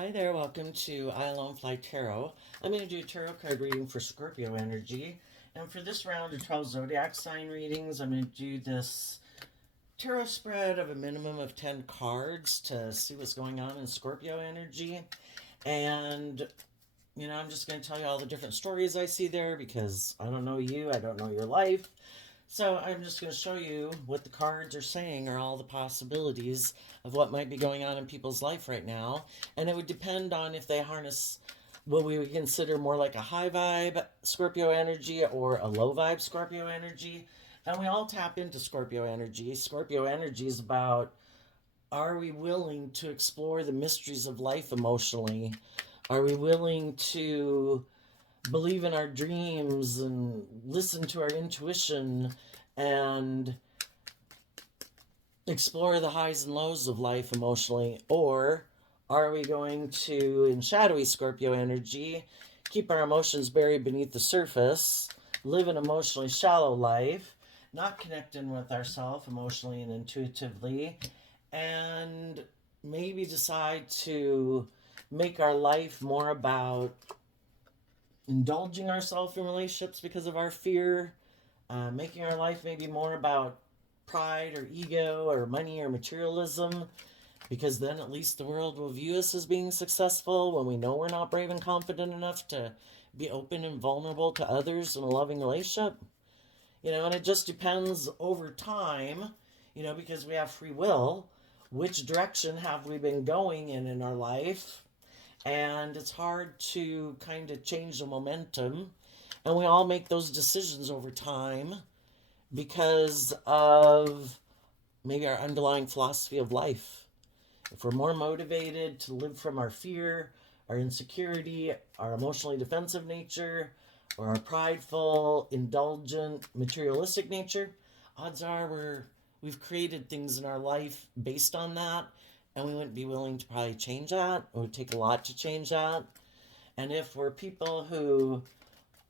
Hi there, welcome to I Alone Fly Tarot. I'm going to do a tarot card reading for Scorpio energy. And for this round of 12 zodiac sign readings, I'm going to do this tarot spread of a minimum of 10 cards to see what's going on in Scorpio energy. And, I'm just going to tell you all the different stories I see there because I don't know you, I don't know your life. So I'm just going to show you what the cards are saying are all the possibilities of what might be going on in people's life right now. And it would depend on if they harness what we would consider more like a high vibe Scorpio energy or a low vibe Scorpio energy. And we all tap into Scorpio energy. Scorpio energy is about, are we willing to explore the mysteries of life emotionally? Are we willing to believe in our dreams and listen to our intuition and explore the highs and lows of life emotionally? Or are we going to, in shadowy Scorpio energy, keep our emotions buried beneath the surface, live an emotionally shallow life, not connecting with ourselves emotionally and intuitively, and maybe decide to make our life more about indulging ourselves in relationships because of our fear, making our life maybe more about pride or ego or money or materialism, because then at least the world will view us as being successful when we know we're not brave and confident enough to be open and vulnerable to others in a loving relationship. And it just depends over time, because we have free will, which direction have we been going in our life? And it's hard to kind of change the momentum. And we all make those decisions over time because of maybe our underlying philosophy of life. If we're more motivated to live from our fear, our insecurity, our emotionally defensive nature, or our prideful, indulgent, materialistic nature, odds are we've created things in our life based on that, and we wouldn't be willing to probably change that. It would take a lot to change that. And if we're people who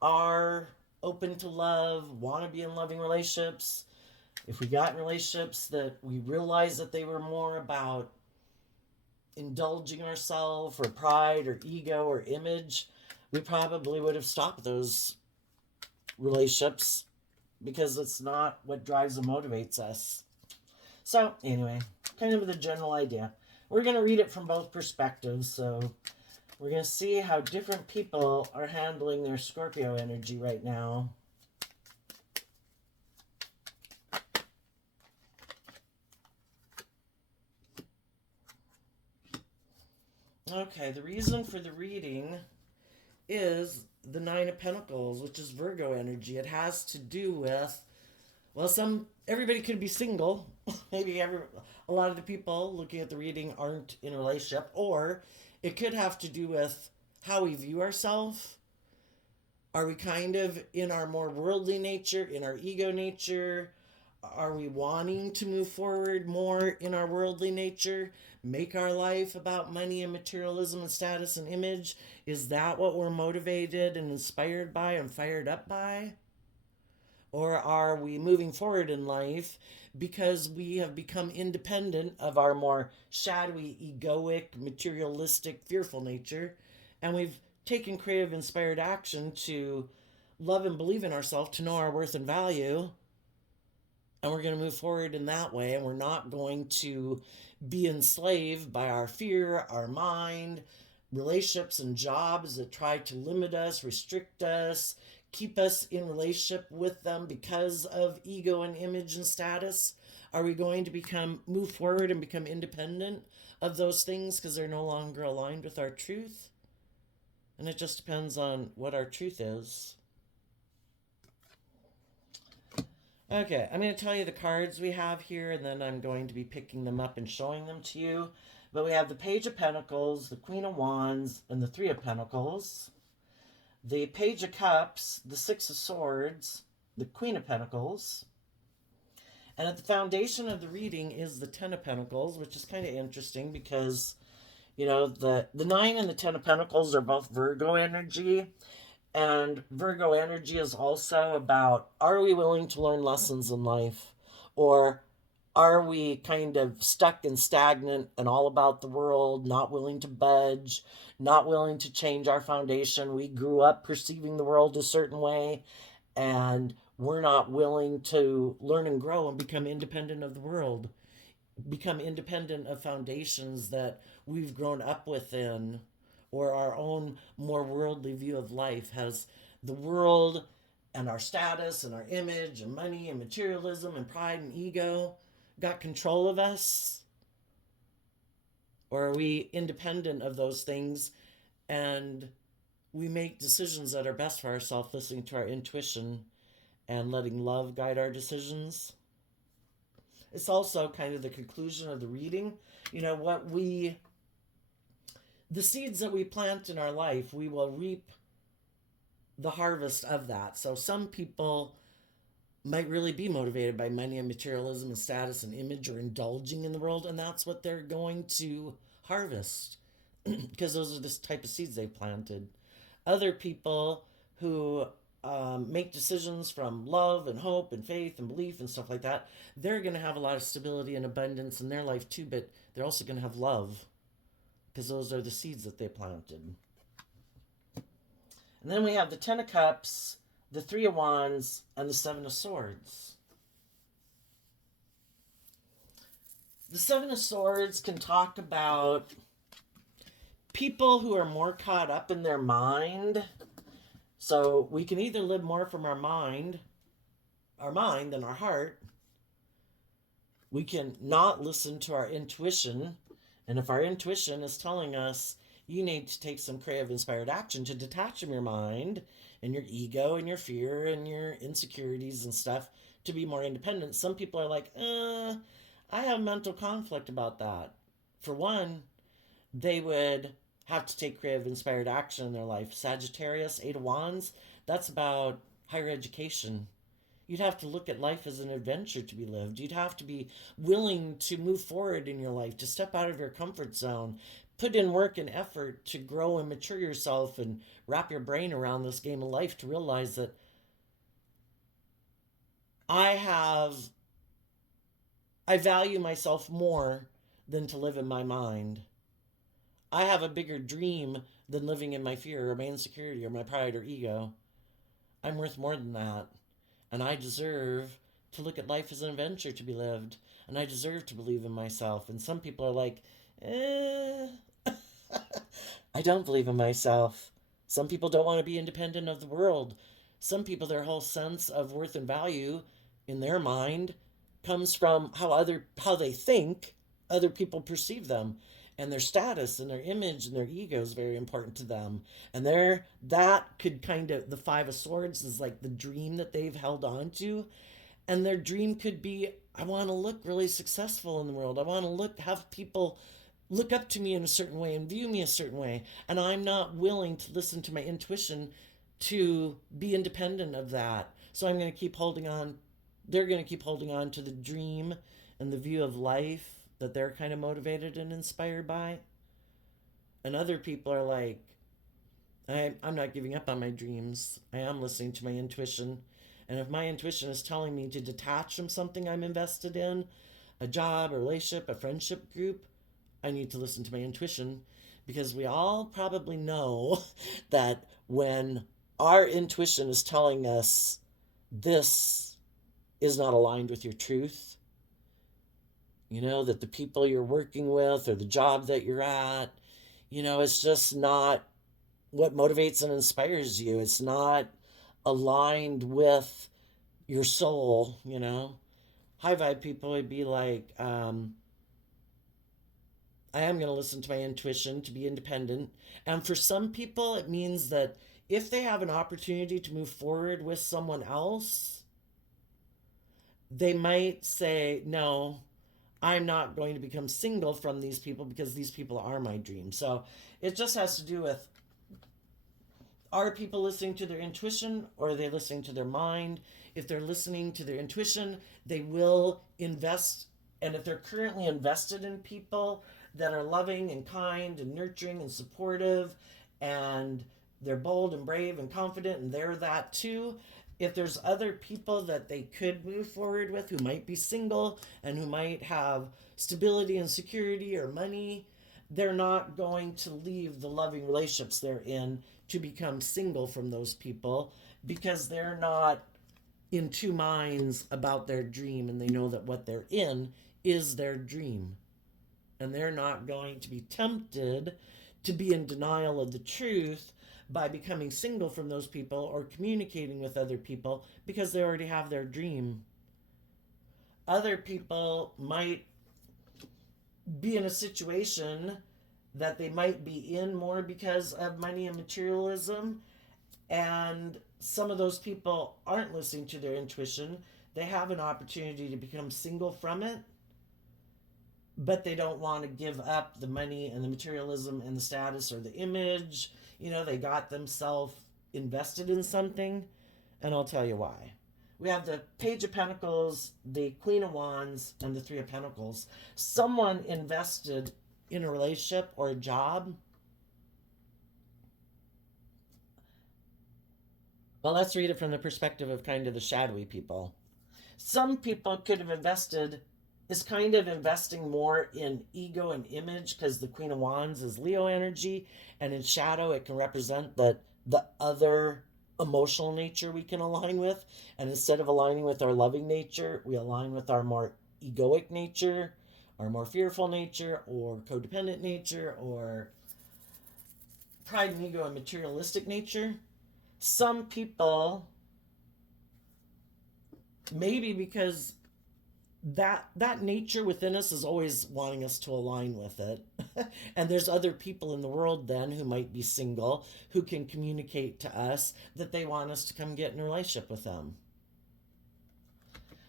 are open to love, want to be in loving relationships, if we got in relationships that we realized that they were more about indulging ourselves or pride or ego or image, we probably would have stopped those relationships because it's not what drives and motivates us. So, anyway, kind of the general idea. We're going to read it from both perspectives, so we're going to see how different people are handling their Scorpio energy right now. Okay, the reason for the reading is the Nine of Pentacles, which is Virgo energy. It has to do with, well, everybody could be single. Maybe a lot of the people looking at the reading aren't in a relationship, or it could have to do with how we view ourselves. Are we kind of in our more worldly nature, in our ego nature? Are we wanting to move forward more in our worldly nature? Make our life about money and materialism and status and image? Is that what we're motivated and inspired by and fired up by? Or are we moving forward in life because we have become independent of our more shadowy, egoic, materialistic, fearful nature, and we've taken creative, inspired action to love and believe in ourselves, to know our worth and value, and we're going to move forward in that way, and we're not going to be enslaved by our fear, our mind, relationships and jobs that try to limit us, restrict us, keep us in relationship with them because of ego and image and status? Are we going to move forward and become independent of those things because they're no longer aligned with our truth? And it just depends on what our truth is. Okay, I'm going to tell you the cards we have here, and then I'm going to be picking them up and showing them to you. But we have the Page of Pentacles, the Queen of Wands, and the Three of Pentacles. The Page of Cups, the Six of Swords, the Queen of Pentacles. And at the foundation of the reading is the Ten of Pentacles, which is kind of interesting because, the Nine and the Ten of Pentacles are both Virgo energy. And Virgo energy is also about, are we willing to learn lessons in life? Or Are we kind of stuck and stagnant and all about the world, not willing to budge, not willing to change our foundation? We grew up perceiving the world a certain way, and we're not willing to learn and grow and become independent of the world, become independent of foundations that we've grown up within, or our own more worldly view of life. Has the world and our status and our image and money and materialism and pride and ego got control of us? Or are we independent of those things and we make decisions that are best for ourselves, listening to our intuition and letting love guide our decisions? It's also kind of the conclusion of the reading. You know, the seeds that we plant in our life, we will reap the harvest of that. So some people might really be motivated by money and materialism and status and image, or indulging in the world, and that's what they're going to harvest because those are the type of seeds they planted. Other people who make decisions from love and hope and faith and belief and stuff like that, they're going to have a lot of stability and abundance in their life too, but they're also going to have love because those are the seeds that they planted. And then we have the Ten of Cups, the Three of Wands, and the Seven of Swords. The Seven of Swords can talk about people who are more caught up in their mind. So we can either live more from our mind than our heart. We can not listen to our intuition. And if our intuition is telling us you need to take some creative inspired action to detach from your mind and your ego and your fear and your insecurities and stuff to be more independent, some people are like, I have mental conflict about that. For one, they would have to take creative inspired action in their life. Sagittarius, Eight of Wands, that's about higher education. You'd have to look at life as an adventure to be lived. You'd have to be willing to move forward in your life, to step out of your comfort zone, put in work and effort to grow and mature yourself and wrap your brain around this game of life, to realize that I value myself more than to live in my mind. I have a bigger dream than living in my fear or my insecurity or my pride or ego. I'm worth more than that. And I deserve to look at life as an adventure to be lived. And I deserve to believe in myself. And some people are like, I don't believe in myself. Some people don't want to be independent of the world. Some people, their whole sense of worth and value in their mind comes from how they think other people perceive them, and their status and their image and their ego is very important to them. And that could kind of, the Five of Swords is like the dream that they've held on to, and their dream could be, I want to look really successful in the world. I want to have people look up to me in a certain way and view me a certain way, and I'm not willing to listen to my intuition to be independent of that. So I'm going to keep holding on. They're going to keep holding on to the dream and the view of life that they're kind of motivated and inspired by. And other people are like, I'm not giving up on my dreams. I am listening to my intuition. And if my intuition is telling me to detach from something I'm invested in, a job, a relationship, a friendship group, I need to listen to my intuition, because we all probably know that when our intuition is telling us this is not aligned with your truth, that the people you're working with or the job that you're at, it's just not what motivates and inspires you. It's not aligned with your soul. High vibe people would be like, I am going to listen to my intuition to be independent. And for some people, it means that if they have an opportunity to move forward with someone else, they might say, no, I'm not going to become single from these people because these people are my dream. So it just has to do with, are people listening to their intuition, or are they listening to their mind? If they're listening to their intuition, they will invest. And if they're currently invested in people that are loving and kind and nurturing and supportive, and they're bold and brave and confident, and they're that too, if there's other people that they could move forward with who might be single and who might have stability and security or money, they're not going to leave the loving relationships they're in to become single from those people, because they're not in two minds about their dream, and they know that what they're in is their dream. And they're not going to be tempted to be in denial of the truth by becoming single from those people or communicating with other people, because they already have their dream. Other people might be in a situation that they might be in more because of money and materialism, and some of those people aren't listening to their intuition. They have an opportunity to become single from it, but they don't want to give up the money and the materialism and the status or the image. They got themselves invested in something, and I'll tell you why. We have the Page of Pentacles, the Queen of Wands, and the Three of Pentacles. Someone invested in a relationship or a job. Well, let's read it from the perspective of kind of the shadowy people. Some people could have invested, is kind of investing more in ego and image, because the Queen of Wands is Leo energy, and in shadow it can represent the other emotional nature we can align with. And instead of aligning with our loving nature, we align with our more egoic nature, our more fearful nature, or codependent nature, or pride and ego and materialistic nature. Some people, maybe because that nature within us is always wanting us to align with it. And there's other people in the world then who might be single, who can communicate to us that they want us to come get in a relationship with them.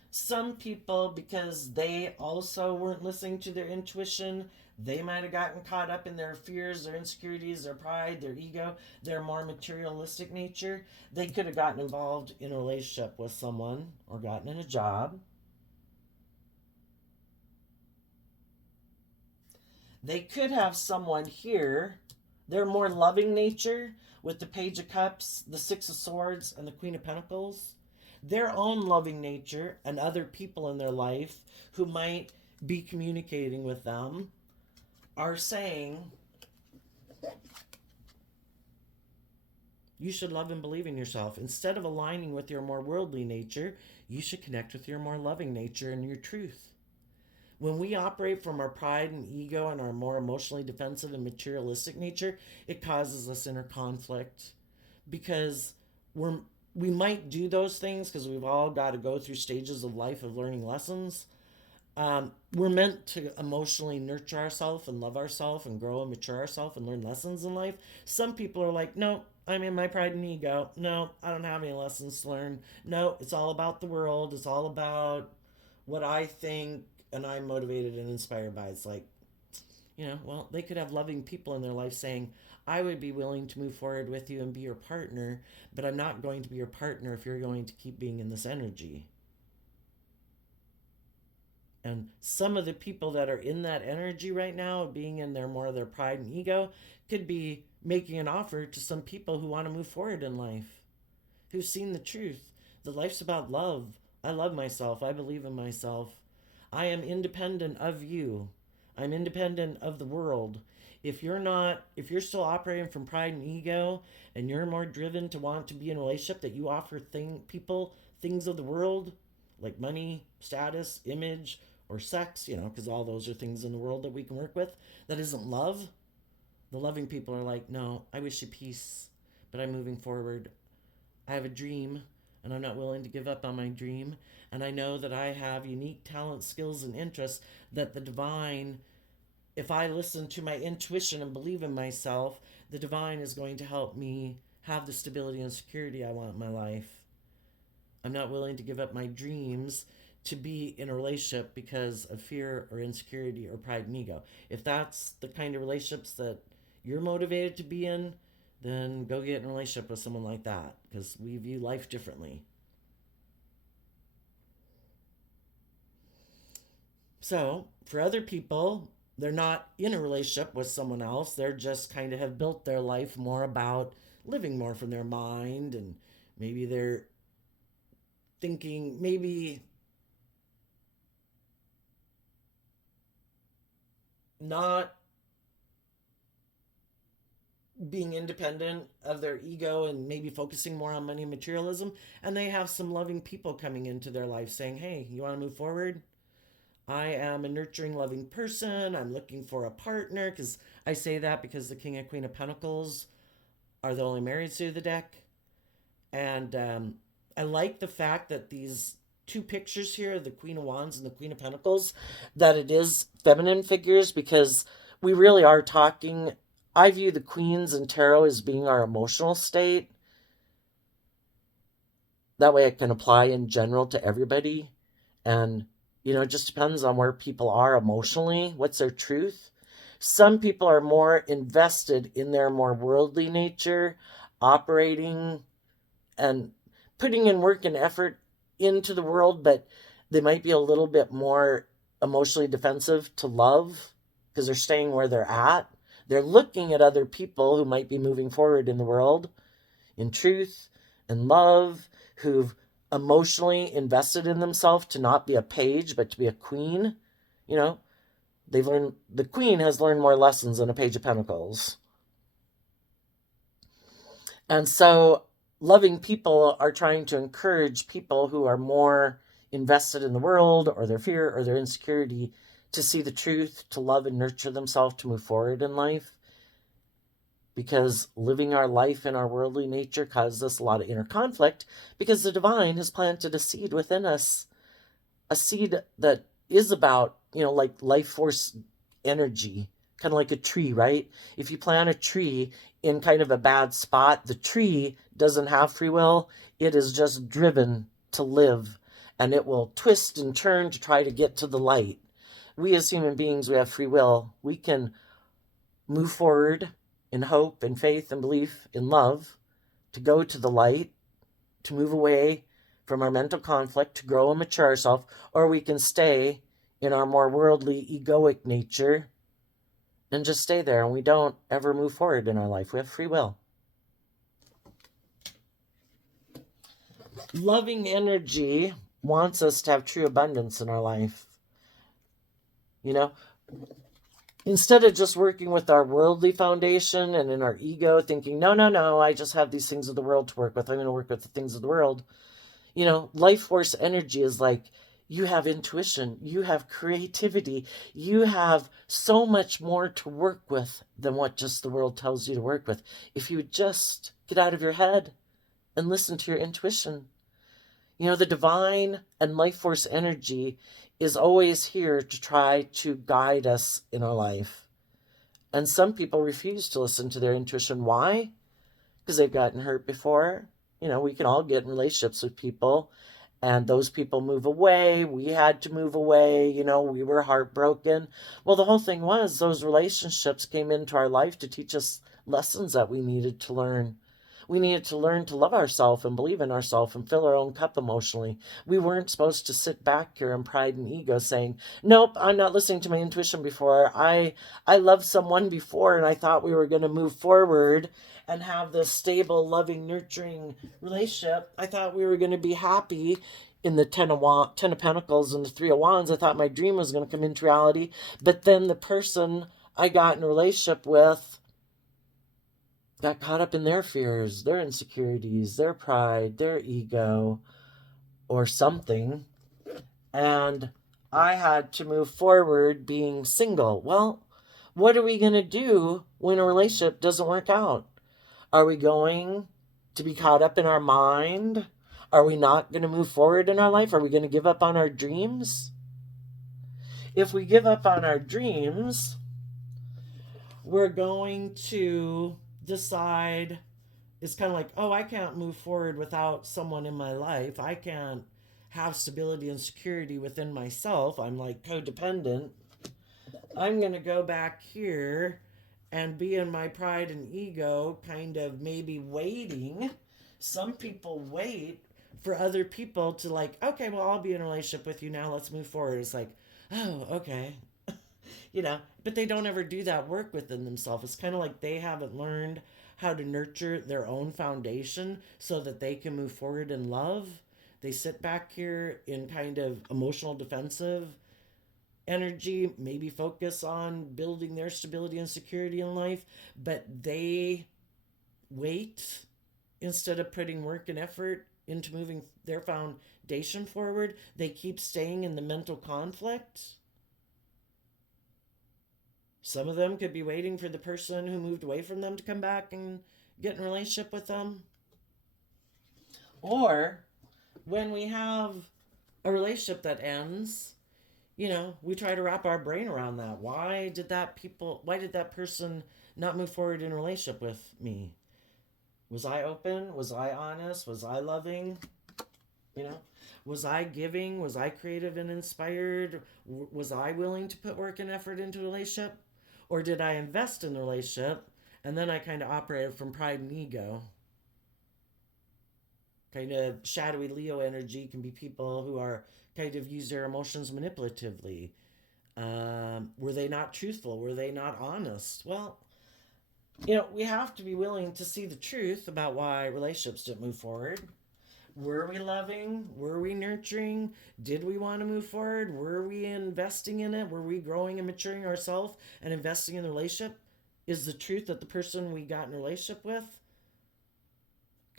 Some people, because they also weren't listening to their intuition, they might have gotten caught up in their fears, their insecurities, their pride, their ego, their more materialistic nature. They could have gotten involved in a relationship with someone or gotten in a job. They could have someone here, their more loving nature, with the Page of Cups, the Six of Swords, and the Queen of Pentacles. Their own loving nature and other people in their life who might be communicating with them are saying, you should love and believe in yourself. Instead of aligning with your more worldly nature, you should connect with your more loving nature and your truth. When we operate from our pride and ego and our more emotionally defensive and materialistic nature, it causes us inner conflict, because we might do those things because we've all got to go through stages of life of learning lessons. We're meant to emotionally nurture ourselves and love ourselves and grow and mature ourselves and learn lessons in life. Some people are like, no, I'm in my pride and ego. No, I don't have any lessons to learn. No, it's all about the world. It's all about what I think and I'm motivated and inspired by. It's like, well, they could have loving people in their life saying, I would be willing to move forward with you and be your partner, but I'm not going to be your partner if you're going to keep being in this energy. And some of the people that are in that energy right now, being in their more of their pride and ego, could be making an offer to some people who want to move forward in life, who've seen the truth. The life's about love. I love myself. I believe in myself. I am independent of you. I'm independent of the world. If you're still operating from pride and ego, and you're more driven to want to be in a relationship that you offer people things of the world, like money, status, image, or sex, because all those are things in the world that we can work with, that isn't love. The loving people are like, no, I wish you peace, but I'm moving forward. I have a dream, and I'm not willing to give up on my dream. And I know that I have unique talents, skills, and interests that the divine, if I listen to my intuition and believe in myself, the divine is going to help me have the stability and security I want in my life. I'm not willing to give up my dreams to be in a relationship because of fear or insecurity or pride and ego. If that's the kind of relationships that you're motivated to be in, then go get in a relationship with someone like that, because we view life differently. So, for other people, they're not in a relationship with someone else. They're just kind of have built their life more about living more from their mind, and maybe they're thinking maybe not being independent of their ego and maybe focusing more on money and materialism. And they have some loving people coming into their life saying, hey, you want to move forward? I am a nurturing, loving person. I'm looking for a partner. Because I say that because the King and Queen of Pentacles are the only married suit of the deck. And I like the fact that these two pictures here, the Queen of Wands and the Queen of Pentacles, that it is feminine figures, because we really are talking. I view the Queens and Tarot as being our emotional state. That way it can apply in general to everybody. And, it just depends on where people are emotionally. What's their truth? Some people are more invested in their more worldly nature, operating and putting in work and effort into the world, but they might be a little bit more emotionally defensive to love because they're staying where they're at. They're looking at other people who might be moving forward in the world, in truth and love, who've emotionally invested in themselves to not be a page, but to be a queen. The queen has learned more lessons than a page of pentacles. And so loving people are trying to encourage people who are more invested in the world or their fear or their insecurity to see the truth, to love and nurture themselves, to move forward in life. Because living our life in our worldly nature causes us a lot of inner conflict, because the divine has planted a seed within us, a seed that is about, like life force energy, kind of like a tree, right? If you plant a tree in kind of a bad spot, the tree doesn't have free will. It is just driven to live, and it will twist and turn to try to get to the light. We as human beings, we have free will. We can move forward in hope and faith and belief in love, to go to the light, to move away from our mental conflict, to grow and mature ourselves, or we can stay in our more worldly, egoic nature and just stay there, and we don't ever move forward in our life. We have free will. Loving energy wants us to have true abundance in our life. Instead of just working with our worldly foundation and in our ego, thinking, no, I just have these things of the world to work with. I'm going to work with the things of the world. Life force energy is like, you have intuition, you have creativity, you have so much more to work with than what just the world tells you to work with. If you would just get out of your head and listen to your intuition. The divine and life force energy is always here to try to guide us in our life. And some people refuse to listen to their intuition. Why? Because they've gotten hurt before. We can all get in relationships with people, and those people move away. We had to move away. We were heartbroken. Well, the whole thing was those relationships came into our life to teach us lessons that we needed to learn. We needed to learn to love ourselves and believe in ourselves and fill our own cup emotionally. We weren't supposed to sit back here in pride and ego saying, nope, I'm not listening to my intuition before. I loved someone before, and I thought we were going to move forward and have this stable, loving, nurturing relationship. I thought we were going to be happy in the Ten of Pentacles and the Three of Wands. I thought my dream was going to come into reality. But then the person I got in a relationship with got caught up in their fears, their insecurities, their pride, their ego, or something. And I had to move forward being single. Well, what are we going to do when a relationship doesn't work out? Are we going to be caught up in our mind? Are we not going to move forward in our life? Are we going to give up on our dreams? If we give up on our dreams, we're going to decide, it's kind of like, oh, I can't move forward without someone in my life. I can't have stability and security within myself. I'm like codependent. I'm going to go back here and be in my pride and ego, kind of maybe waiting. Some people wait for other people to like, okay, well, I'll be in a relationship with you now. Let's move forward. It's like, oh, okay. But they don't ever do that work within themselves. It's kind of like they haven't learned how to nurture their own foundation so that they can move forward in love. They sit back here in kind of emotional defensive energy, maybe focus on building their stability and security in life, but they wait instead of putting work and effort into moving their foundation forward. They keep staying in the mental conflict. Some of them could be waiting for the person who moved away from them to come back and get in a relationship with them. Or when we have a relationship that ends, we try to wrap our brain around that. Why did that person not move forward in a relationship with me? Was I open? Was I honest? Was I loving? Was I giving? Was I creative and inspired? Was I willing to put work and effort into a relationship? Or did I invest in the relationship and then I kind of operated from pride and ego? Kind of shadowy Leo energy can be people who are kind of use their emotions manipulatively. Were they not truthful? Were they not honest? Well, we have to be willing to see the truth about why relationships didn't move forward. Were we loving? Were we nurturing? Did we want to move forward? Were we investing in it? Were we growing and maturing ourselves and investing in the relationship? Is the truth that the person we got in a relationship with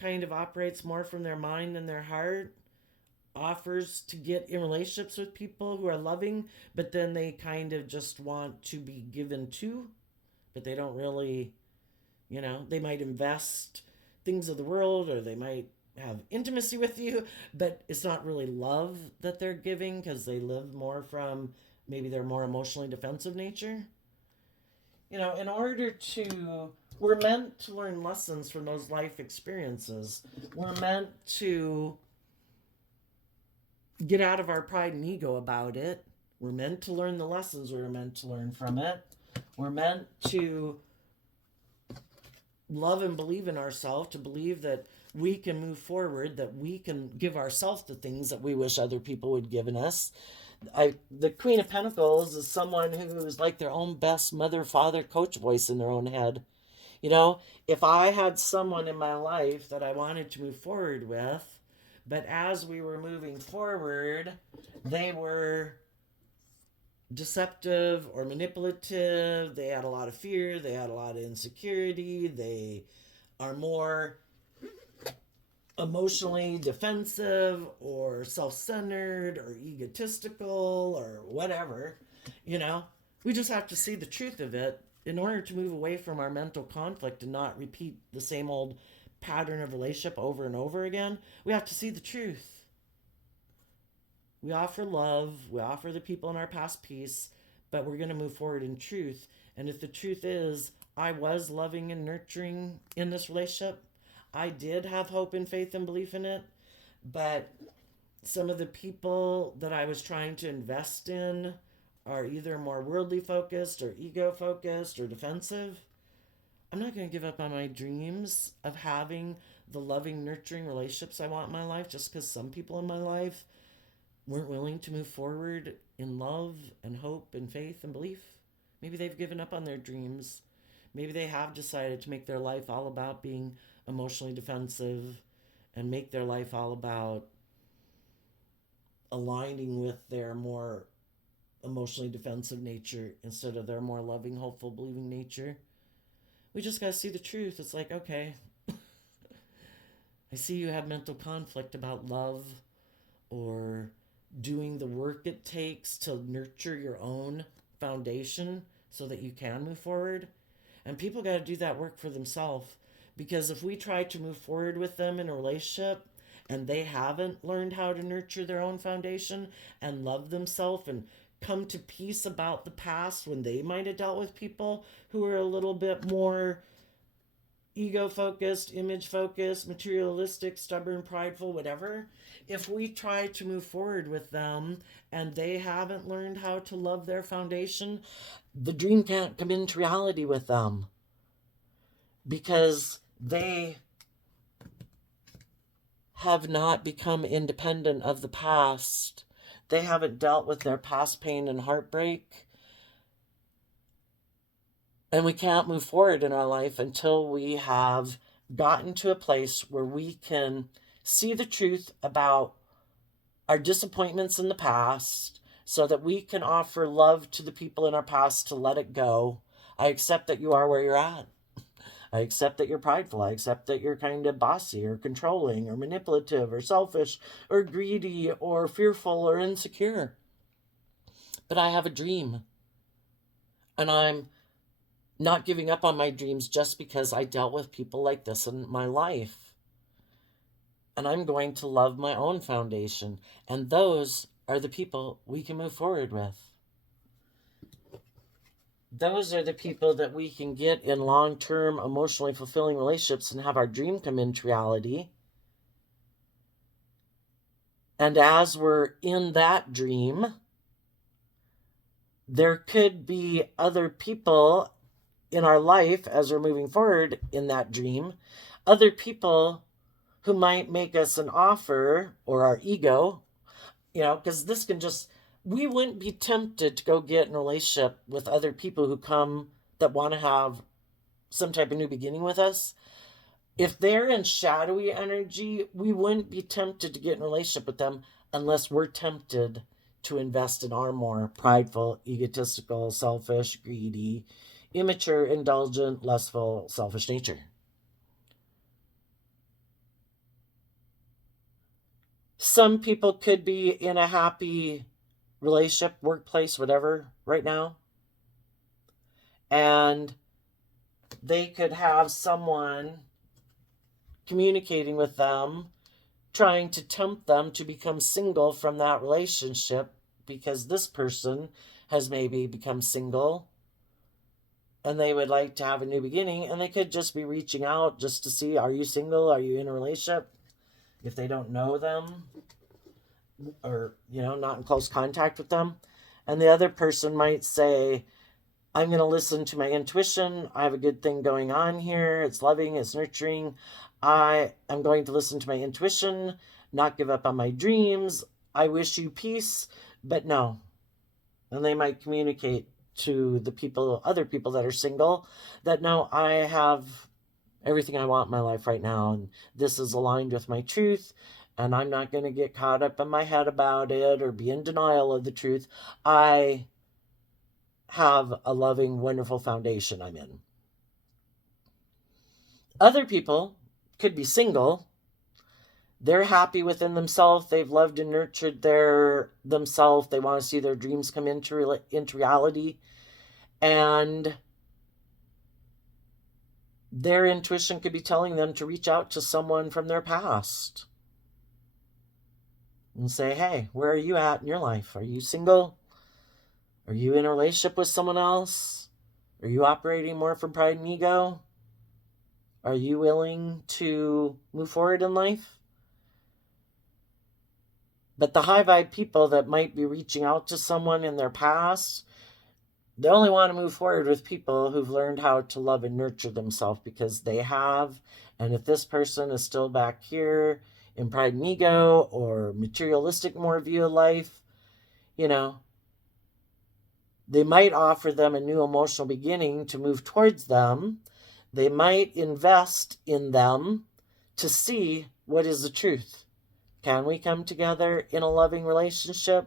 kind of operates more from their mind and their heart, offers to get in relationships with people who are loving, but then they kind of just want to be given to, but they don't really, they might invest things of the world, or they might have intimacy with you, but it's not really love that they're giving because they live more from maybe their more emotionally defensive nature. In order to, we're meant to learn lessons from those life experiences. We're meant to get out of our pride and ego about it. We're meant to learn the lessons we're meant to learn from it. We're meant to love and believe in ourselves, to believe that we can move forward, that we can give ourselves the things that we wish other people would give us. The Queen of Pentacles is someone who is like their own best mother, father, coach voice in their own head. If I had someone in my life that I wanted to move forward with, but as we were moving forward, they were deceptive or manipulative, they had a lot of fear, they had a lot of insecurity, they are more emotionally defensive or self-centered or egotistical or whatever, we just have to see the truth of it in order to move away from our mental conflict and not repeat the same old pattern of relationship over and over again. We have to see the truth. We offer love, we offer the people in our past peace, but we're going to move forward in truth. And if the truth is, I was loving and nurturing in this relationship, I did have hope and faith and belief in it, but some of the people that I was trying to invest in are either more worldly focused or ego focused or defensive. I'm not going to give up on my dreams of having the loving, nurturing relationships I want in my life just because some people in my life weren't willing to move forward in love and hope and faith and belief. Maybe they've given up on their dreams. Maybe they have decided to make their life all about being emotionally defensive and make their life all about aligning with their more emotionally defensive nature instead of their more loving, hopeful, believing nature. We just got to see the truth. It's like, okay, I see you have mental conflict about love or doing the work it takes to nurture your own foundation so that you can move forward. And people got to do that work for themselves. Because if we try to move forward with them in a relationship and they haven't learned how to nurture their own foundation and love themselves and come to peace about the past when they might have dealt with people who are a little bit more ego-focused, image-focused, materialistic, stubborn, prideful, whatever, if we try to move forward with them and they haven't learned how to love their foundation, the dream can't come into reality with them. Because they have not become independent of the past. They haven't dealt with their past pain and heartbreak. And we can't move forward in our life until we have gotten to a place where we can see the truth about our disappointments in the past so that we can offer love to the people in our past to let it go. I accept that you are where you're at. I accept that you're prideful. I accept that you're kind of bossy or controlling or manipulative or selfish or greedy or fearful or insecure. But I have a dream. And I'm not giving up on my dreams just because I dealt with people like this in my life. And I'm going to love my own foundation. And those are the people we can move forward with. Those are the people that we can get in long-term, emotionally fulfilling relationships and have our dream come into reality. And as we're in that dream, there could be other people in our life as we're moving forward in that dream, other people who might make us an offer, or our ego, because this can just, we wouldn't be tempted to go get in a relationship with other people who come that want to have some type of new beginning with us. If they're in shadowy energy, we wouldn't be tempted to get in a relationship with them unless we're tempted to invest in our more prideful, egotistical, selfish, greedy, immature, indulgent, lustful, selfish nature. Some people could be in a happy relationship, workplace, whatever, right now. And they could have someone communicating with them, trying to tempt them to become single from that relationship because this person has maybe become single and they would like to have a new beginning, and they could just be reaching out just to see, are you single? Are you in a relationship? If they don't know them or, not in close contact with them. And the other person might say, I'm going to listen to my intuition. I have a good thing going on here. It's loving, it's nurturing. I am going to listen to my intuition, not give up on my dreams. I wish you peace, but no. And they might communicate to the people, other people that are single, that no, I have everything I want in my life right now, and this is aligned with my truth, and I'm not going to get caught up in my head about it or be in denial of the truth. I have a loving, wonderful foundation I'm in. Other people could be single. They're happy within themselves. They've loved and nurtured themselves. They want to see their dreams come into reality. And their intuition could be telling them to reach out to someone from their past and say, hey, where are you at in your life? Are you single? Are you in a relationship with someone else? Are you operating more from pride and ego? Are you willing to move forward in life? But the high vibe people that might be reaching out to someone in their past, they only want to move forward with people who've learned how to love and nurture themselves, because they have. And if this person is still back here in pride and ego or materialistic more view of life, they might offer them a new emotional beginning to move towards them. They might invest in them to see what is the truth. Can we come together in a loving relationship?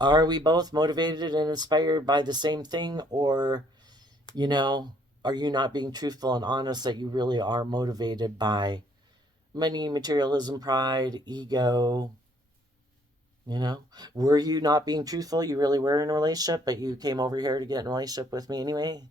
Are we both motivated and inspired by the same thing? Or, are you not being truthful and honest that you really are motivated by money, materialism, pride, ego? Were you not being truthful? You really were in a relationship, but you came over here to get in a relationship with me anyway?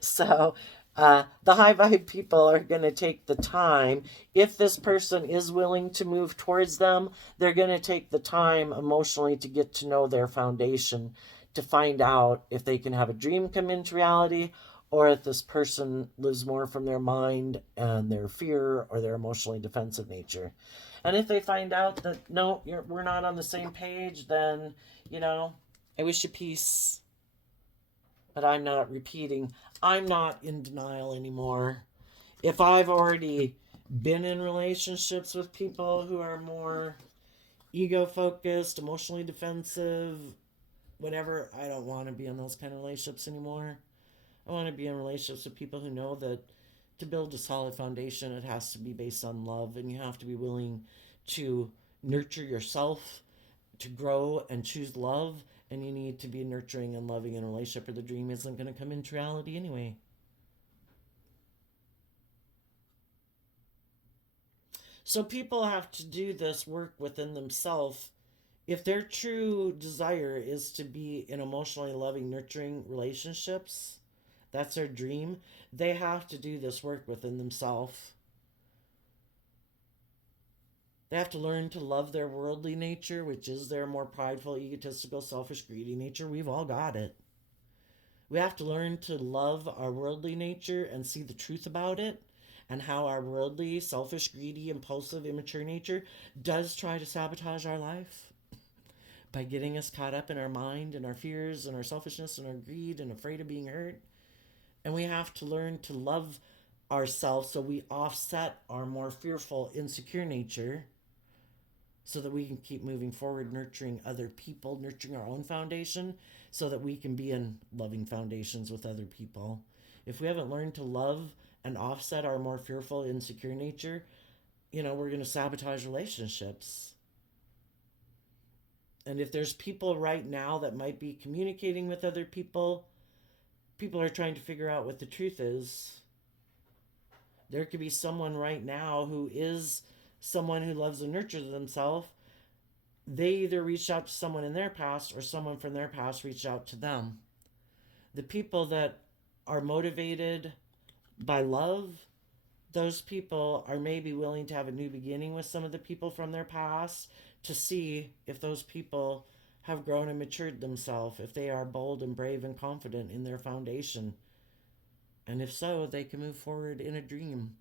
So the high vibe people are going to take the time. If this person is willing to move towards them, they're going to take the time emotionally to get to know their foundation, to find out if they can have a dream come into reality, or if this person lives more from their mind and their fear or their emotionally defensive nature. And if they find out that, no, we're not on the same page, then, I wish you peace. But I'm not repeating. I'm not in denial anymore. If I've already been in relationships with people who are more ego-focused, emotionally defensive, whatever, I don't want to be in those kind of relationships anymore. I want to be in relationships with people who know that to build a solid foundation, it has to be based on love, and you have to be willing to nurture yourself to grow and choose love, and you need to be nurturing and loving in a relationship, or the dream isn't going to come into reality anyway. So people have to do this work within themselves. If their true desire is to be in emotionally loving, nurturing relationships, that's their dream, they have to do this work within themselves. They have to learn to love their worldly nature, which is their more prideful, egotistical, selfish, greedy nature. We've all got it. We have to learn to love our worldly nature and see the truth about it, and how our worldly, selfish, greedy, impulsive, immature nature does try to sabotage our life by getting us caught up in our mind and our fears and our selfishness and our greed and afraid of being hurt. And we have to learn to love ourselves so we offset our more fearful, insecure nature, so that we can keep moving forward, nurturing other people, nurturing our own foundation, so that we can be in loving foundations with other people. If we haven't learned to love and offset our more fearful, insecure nature, we're going to sabotage relationships. And if there's people right now that might be communicating with other people are trying to figure out what the truth is. There could be someone right now who is someone who loves and nurtures themselves. They either reached out to someone in their past, or someone from their past reached out to them. The people that are motivated by love, those people are maybe willing to have a new beginning with some of the people from their past, to see if those people have grown and matured themselves, if they are bold and brave and confident in their foundation. And if so, they can move forward in a dream,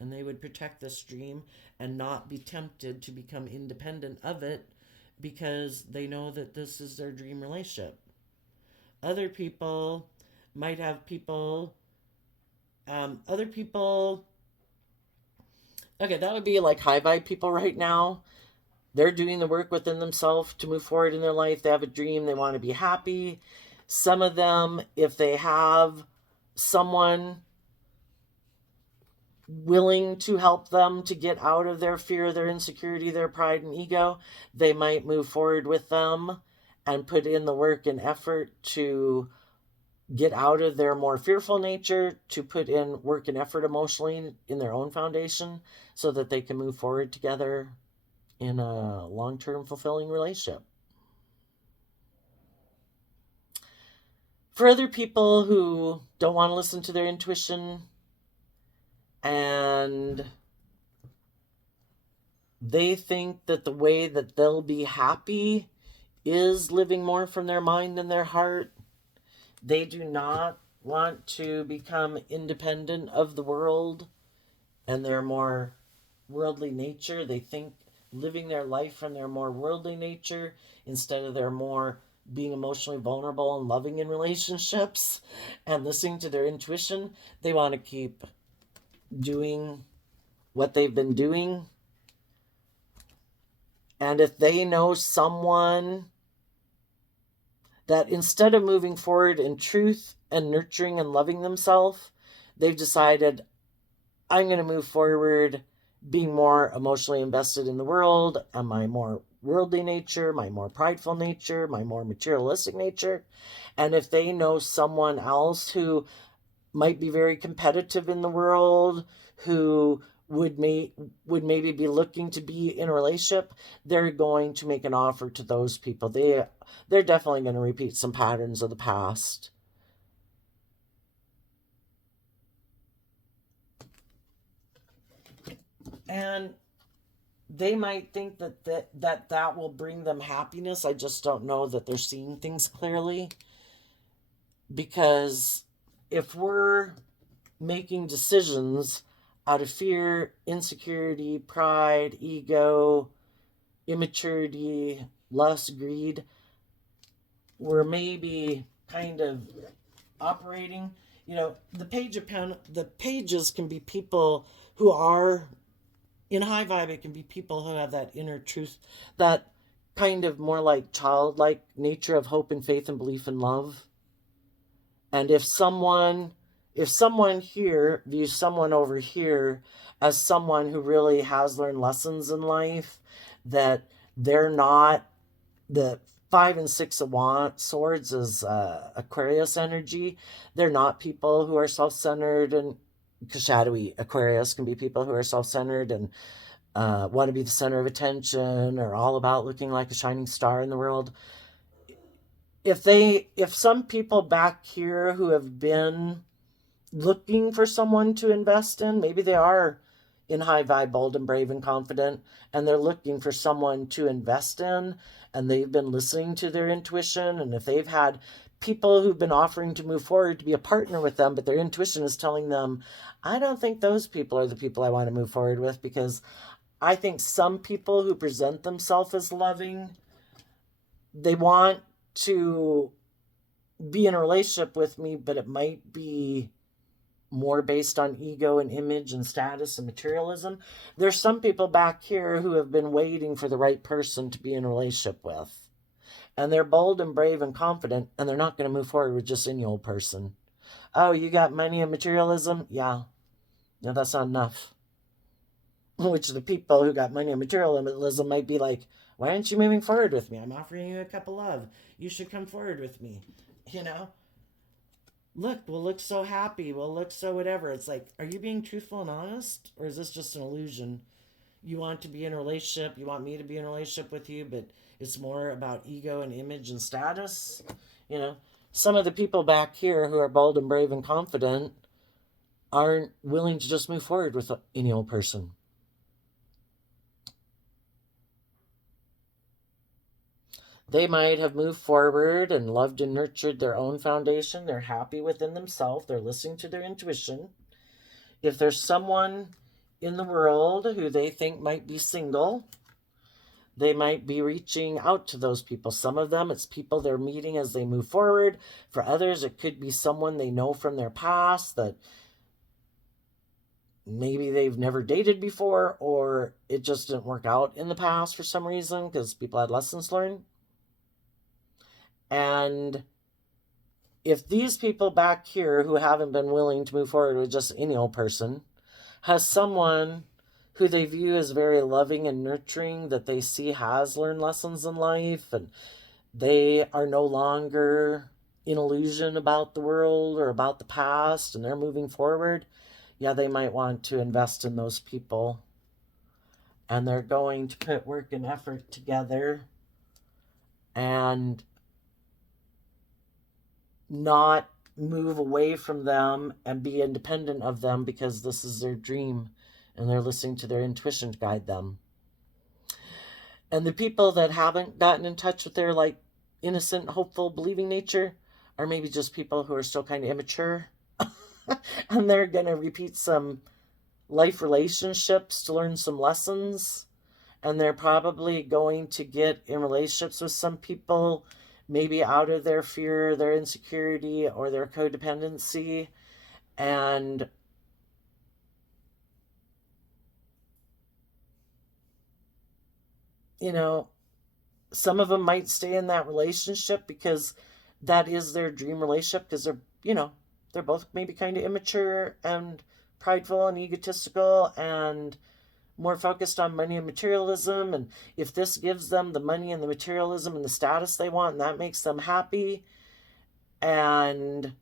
and they would protect this dream and not be tempted to become independent of it, because they know that this is their dream relationship. Other people might have people, okay, that would be like high vibe people right now. They're doing the work within themselves to move forward in their life. They have a dream. They want to be happy. Some of them, if they have someone willing to help them to get out of their fear, their insecurity, their pride and ego, they might move forward with them and put in the work and effort to get out of their more fearful nature, to put in work and effort emotionally in their own foundation, so that they can move forward together in a long-term fulfilling relationship. For other people who don't want to listen to their intuition, and they think that the way that they'll be happy is living more from their mind and their heart, they do not want to become independent of the world and their more worldly nature. They think living their life from their more worldly nature instead of their more being emotionally vulnerable and loving in relationships and listening to their intuition. They want to keep doing what they've been doing. And if they know someone that instead of moving forward in truth and nurturing and loving themselves, they've decided, I'm going to move forward being more emotionally invested in the world and my more worldly nature, my more prideful nature, my more materialistic nature. And if they know someone else who might be very competitive in the world, who would maybe be looking to be in a relationship, they're going to make an offer to those people. They're definitely going to repeat some patterns of the past. And they might think that will bring them happiness. I just don't know that they're seeing things clearly. Because if we're making decisions out of fear, insecurity, pride, ego, immaturity, lust, greed, we're maybe kind of operating, the pages can be people who are in high vibe. It can be people who have that inner truth, that kind of more like childlike nature of hope and faith and belief and love. And if someone here views someone over here as someone who really has learned lessons in life, that They're not the 5 and 6 of swords is Aquarius energy. They're not people who are self-centered, and because shadowy Aquarius can be people who are self-centered and want to be the center of attention or all about looking like a shining star in the world. If some people back here who have been looking for someone to invest in, maybe they are in high vibe, bold and brave and confident, and they're looking for someone to invest in, and they've been listening to their intuition, and if they've had people who've been offering to move forward to be a partner with them, but their intuition is telling them, I don't think those people are the people I want to move forward with, because I think some people who present themselves as loving, they want to be in a relationship with me, but it might be more based on ego and image and status and materialism. There's some people back here who have been waiting for the right person to be in a relationship with. And they're bold and brave and confident, and they're not going to move forward with just any old person. Oh, you got money and materialism? Yeah. No, that's not enough. Which the people who got money and materialism might be like, why aren't you moving forward with me? I'm offering you a cup of love. You should come forward with me. You know? Look, we'll look so happy. We'll look so whatever. It's like, are you being truthful and honest? Or is this just an illusion? You want to be in a relationship. You want me to be in a relationship with you, but it's more about ego and image and status. You know, some of the people back here who are bold and brave and confident aren't willing to just move forward with any old person. They might have moved forward and loved and nurtured their own foundation. They're happy within themselves. They're listening to their intuition. If there's someone in the world who they think might be single, they might be reaching out to those people. Some of them, it's people they're meeting as they move forward. For others, it could be someone they know from their past that maybe they've never dated before, or it just didn't work out in the past for some reason because people had lessons learned. And if these people back here who haven't been willing to move forward with just any old person has someone who they view as very loving and nurturing, that they see has learned lessons in life, and they are no longer in illusion about the world or about the past, and they're moving forward, yeah, they might want to invest in those people. And they're going to put work and effort together and not move away from them and be independent of them because this is their dream and they're listening to their intuition to guide them. And the people that haven't gotten in touch with their like innocent, hopeful, believing nature are maybe just people who are still kind of immature and they're going to repeat some life relationships to learn some lessons, and they're probably going to get in relationships with some people maybe out of their fear, their insecurity, or their codependency. And you know, some of them might stay in that relationship because that is their dream relationship, because they're both maybe kind of immature and prideful and egotistical and more focused on money and materialism. And if this gives them the money and the materialism and the status they want, and that makes them happy, and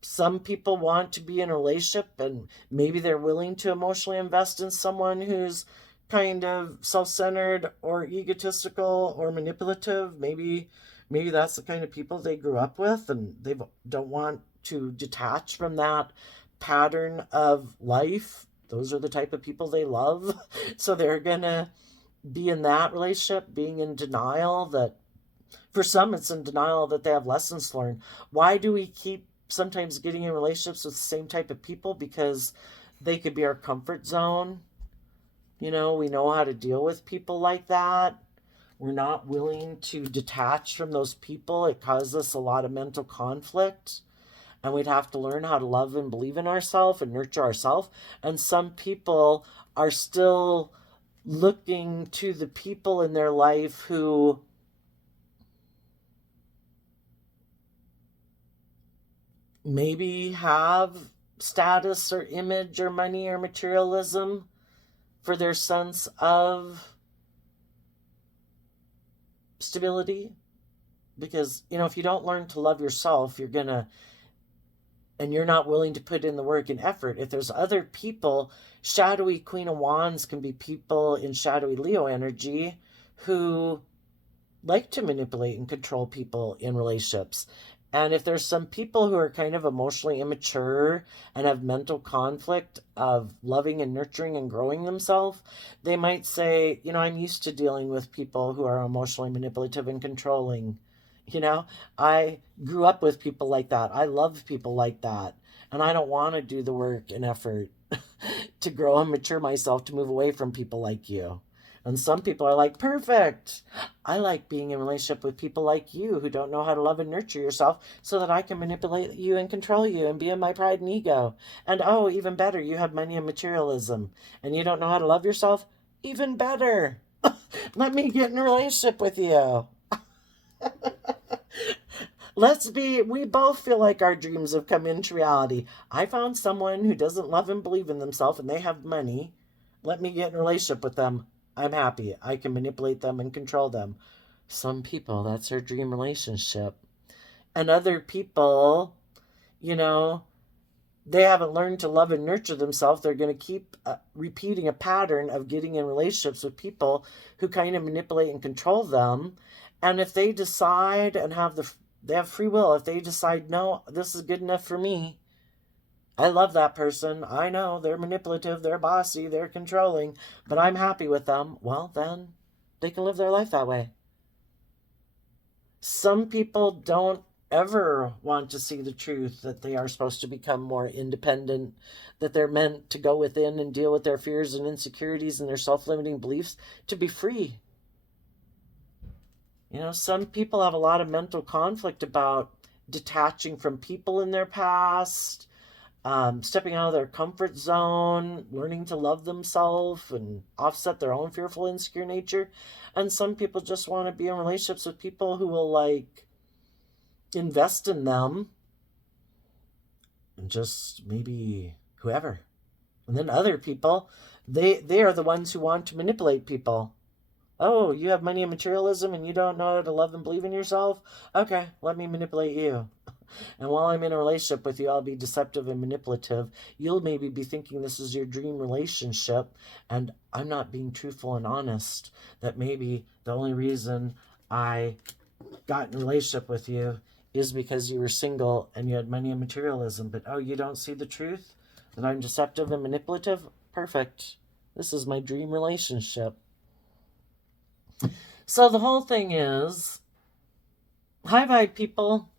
some people want to be in a relationship and maybe they're willing to emotionally invest in someone who's kind of self-centered or egotistical or manipulative. Maybe that's the kind of people they grew up with, and they don't want to detach from that pattern of life. Those are the type of people they love. So they're gonna be in that relationship being in denial. That for some, it's in denial that they have lessons learned. Why do we keep sometimes getting in relationships with the same type of people? Because they could be our comfort zone. We know how to deal with people like that. We're not willing to detach from those people. It causes us a lot of mental conflict. And we'd have to learn how to love and believe in ourselves and nurture ourselves. And some people are still looking to the people in their life who maybe have status or image or money or materialism, for their sense of stability. Because, if you don't learn to love yourself, and you're not willing to put in the work and effort. If there's other people, shadowy Queen of Wands can be people in shadowy Leo energy who like to manipulate and control people in relationships. And if there's some people who are kind of emotionally immature and have mental conflict of loving and nurturing and growing themselves, they might say, I'm used to dealing with people who are emotionally manipulative and controlling. I grew up with people like that. I love people like that. And I don't want to do the work and effort to grow and mature myself to move away from people like you. And some people are like, perfect. I like being in a relationship with people like you who don't know how to love and nurture yourself so that I can manipulate you and control you and be in my pride and ego. And even better, you have money and materialism and you don't know how to love yourself? Even better. Let me get in a relationship with you. We both feel like our dreams have come into reality. I found someone who doesn't love and believe in themselves and they have money. Let me get in a relationship with them. I'm happy. I can manipulate them and control them. Some people, that's their dream relationship. And other people, they haven't learned to love and nurture themselves. They're going to keep repeating a pattern of getting in relationships with people who kind of manipulate and control them. And if they decide and they have free will, if they decide, no, this is good enough for me, I love that person, I know they're manipulative, they're bossy, they're controlling, but I'm happy with them, well, then they can live their life that way. Some people don't ever want to see the truth that they are supposed to become more independent, that they're meant to go within and deal with their fears and insecurities and their self-limiting beliefs to be free. Some people have a lot of mental conflict about detaching from people in their past, stepping out of their comfort zone, learning to love themselves and offset their own fearful, insecure nature. And some people just want to be in relationships with people who will invest in them and just maybe whoever. And then other people, they are the ones who want to manipulate people. Oh, you have money and materialism and you don't know how to love and believe in yourself? Okay, let me manipulate you. And while I'm in a relationship with you, I'll be deceptive and manipulative. You'll maybe be thinking this is your dream relationship, and I'm not being truthful and honest. That maybe the only reason I got in a relationship with you is because you were single and you had money and materialism. But you don't see the truth? That I'm deceptive and manipulative? Perfect. This is my dream relationship. So the whole thing is, high vibe people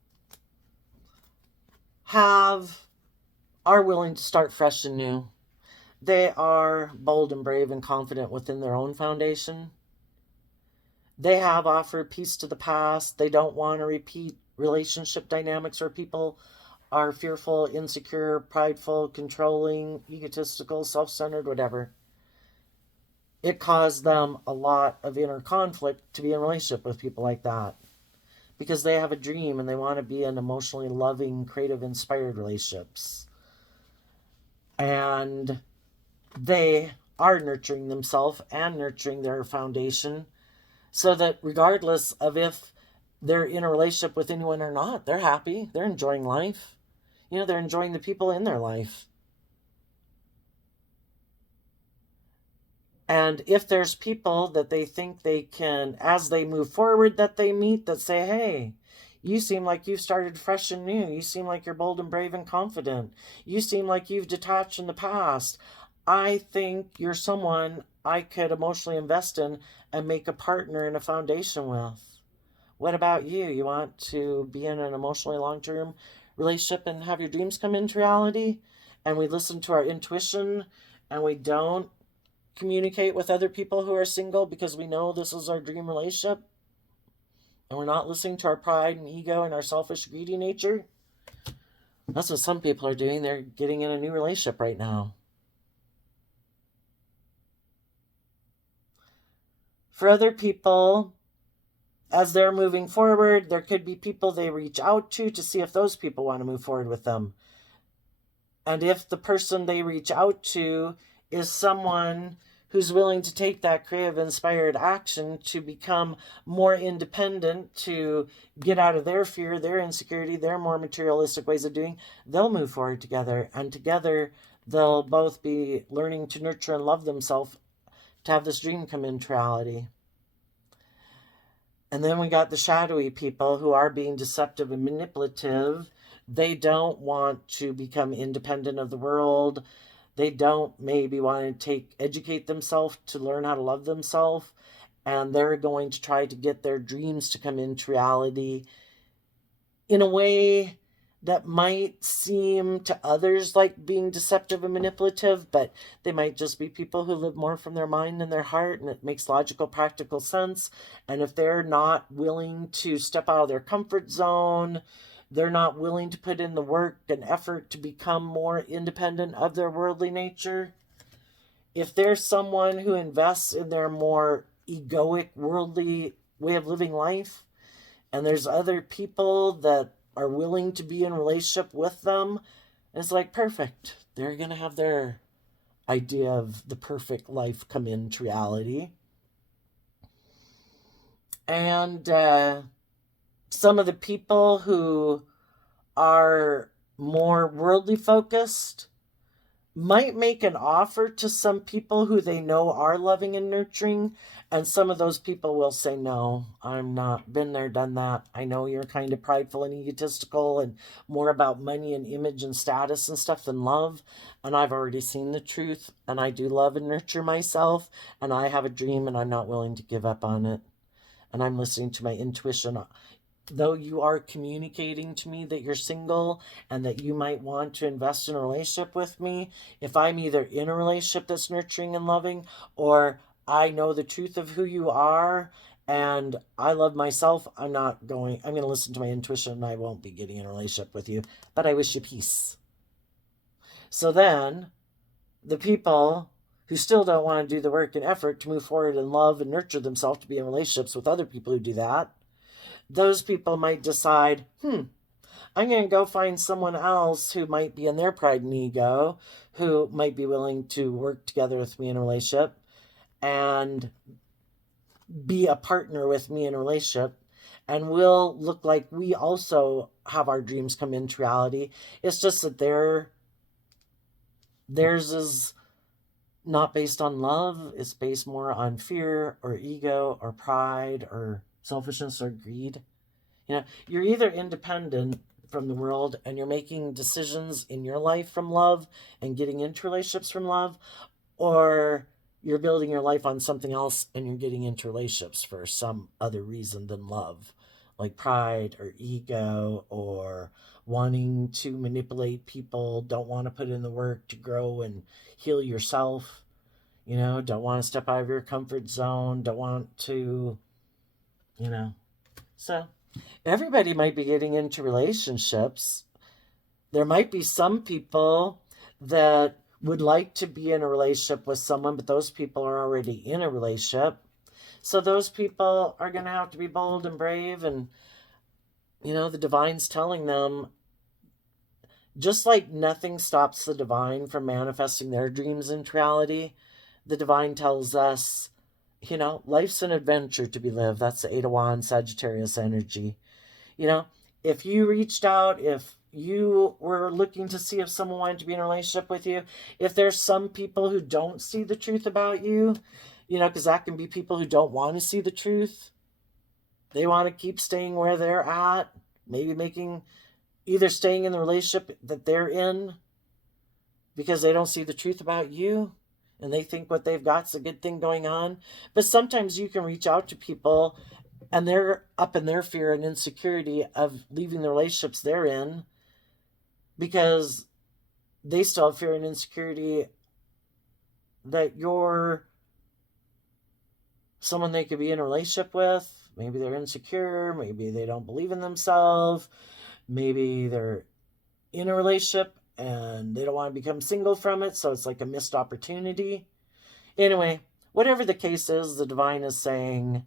are willing to start fresh and new. They are bold and brave and confident within their own foundation. They have offered peace to the past. They don't want to repeat relationship dynamics where people are fearful, insecure, prideful, controlling, egotistical, self-centered, whatever. It caused them a lot of inner conflict to be in a relationship with people like that. Because they have a dream and they want to be in emotionally loving, creative, inspired relationships. And they are nurturing themselves and nurturing their foundation so that regardless of if they're in a relationship with anyone or not, they're happy, they're enjoying life. They're enjoying the people in their life. And if there's people that they think they can, as they move forward, that they meet, that say, hey, you seem like you've started fresh and new. You seem like you're bold and brave and confident. You seem like you've detached in the past. I think you're someone I could emotionally invest in and make a partner and a foundation with. What about you? You want to be in an emotionally long-term relationship and have your dreams come into reality? And we listen to our intuition and we don't communicate with other people who are single because we know this is our dream relationship and we're not listening to our pride and ego and our selfish, greedy nature. That's what some people are doing. They're getting in a new relationship right now. For other people, as they're moving forward, there could be people they reach out to see if those people want to move forward with them. And if the person they reach out to is someone who's willing to take that creative, inspired action to become more independent, to get out of their fear, their insecurity, their more materialistic ways of doing, they'll move forward together. And together, they'll both be learning to nurture and love themselves to have this dream come into reality. And then we got the shadowy people who are being deceptive and manipulative. They don't want to become independent of the world. They don't maybe want to educate themselves to learn how to love themselves. And they're going to try to get their dreams to come into reality in a way that might seem to others like being deceptive and manipulative, but they might just be people who live more from their mind and their heart, and it makes logical, practical sense. And if they're not willing to step out of their comfort zone, they're not willing to put in the work and effort to become more independent of their worldly nature, if there's someone who invests in their more egoic, worldly way of living life, and there's other people that are willing to be in relationship with them, it's like perfect. They're going to have their idea of the perfect life come into reality. And some of the people who are more worldly focused might make an offer to some people who they know are loving and nurturing, and some of those people will say, no, I'm not, been there, done that. I know you're kind of prideful and egotistical and more about money and image and status and stuff than love, and I've already seen the truth, and I do love and nurture myself, and I have a dream, and I'm not willing to give up on it, and I'm listening to my intuition. Though you are communicating to me that you're single and that you might want to invest in a relationship with me, if I'm either in a relationship that's nurturing and loving, or I know the truth of who you are and I love myself, I'm going to listen to my intuition, and I won't be getting in a relationship with you, but I wish you peace. So then the people who still don't want to do the work and effort to move forward and love and nurture themselves to be in relationships with other people who do that, those people might decide, I'm going to go find someone else who might be in their pride and ego, who might be willing to work together with me in a relationship and be a partner with me in a relationship, and we'll look like we also have our dreams come into reality. It's just that theirs is not based on love. It's based more on fear or ego or pride or selfishness or greed. You're either independent from the world and you're making decisions in your life from love and getting into relationships from love, or you're building your life on something else and you're getting into relationships for some other reason than love, like pride or ego or wanting to manipulate people, don't want to put in the work to grow and heal yourself, don't want to step out of your comfort zone, don't want to, so everybody might be getting into relationships. There might be some people that would like to be in a relationship with someone, but those people are already in a relationship. So those people are going to have to be bold and brave. And, the divine's telling them, just like nothing stops the divine from manifesting their dreams into reality, the divine tells us, life's an adventure to be lived. That's the Eight of Wands, Sagittarius energy. If you reached out, if you were looking to see if someone wanted to be in a relationship with you, if there's some people who don't see the truth about you, because that can be people who don't want to see the truth. They want to keep staying where they're at, maybe either staying in the relationship that they're in because they don't see the truth about you and they think what they've got's a good thing going on. But sometimes you can reach out to people and they're up in their fear and insecurity of leaving the relationships they're in because they still have fear and insecurity that you're someone they could be in a relationship with. Maybe they're insecure. Maybe they don't believe in themselves. Maybe they're in a relationship and they don't want to become single from it, so it's like a missed opportunity. Anyway, whatever the case is, the divine is saying,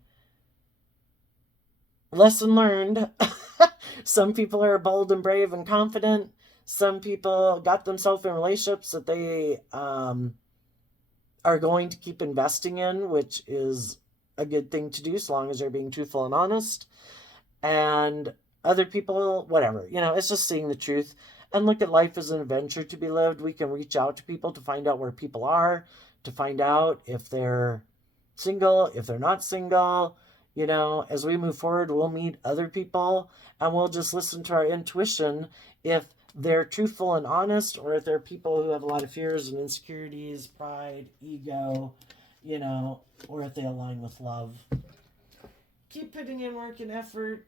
lesson learned. Some people are bold and brave and confident. Some people got themselves in relationships that they are going to keep investing in, which is a good thing to do, so long as they're being truthful and honest. And other people, whatever, it's just seeing the truth and look at life as an adventure to be lived. We can reach out to people to find out where people are, to find out if they're single, if they're not single. As we move forward, we'll meet other people and we'll just listen to our intuition if they're truthful and honest, or if they're people who have a lot of fears and insecurities, pride, ego, or if they align with love. Keep putting in work and effort,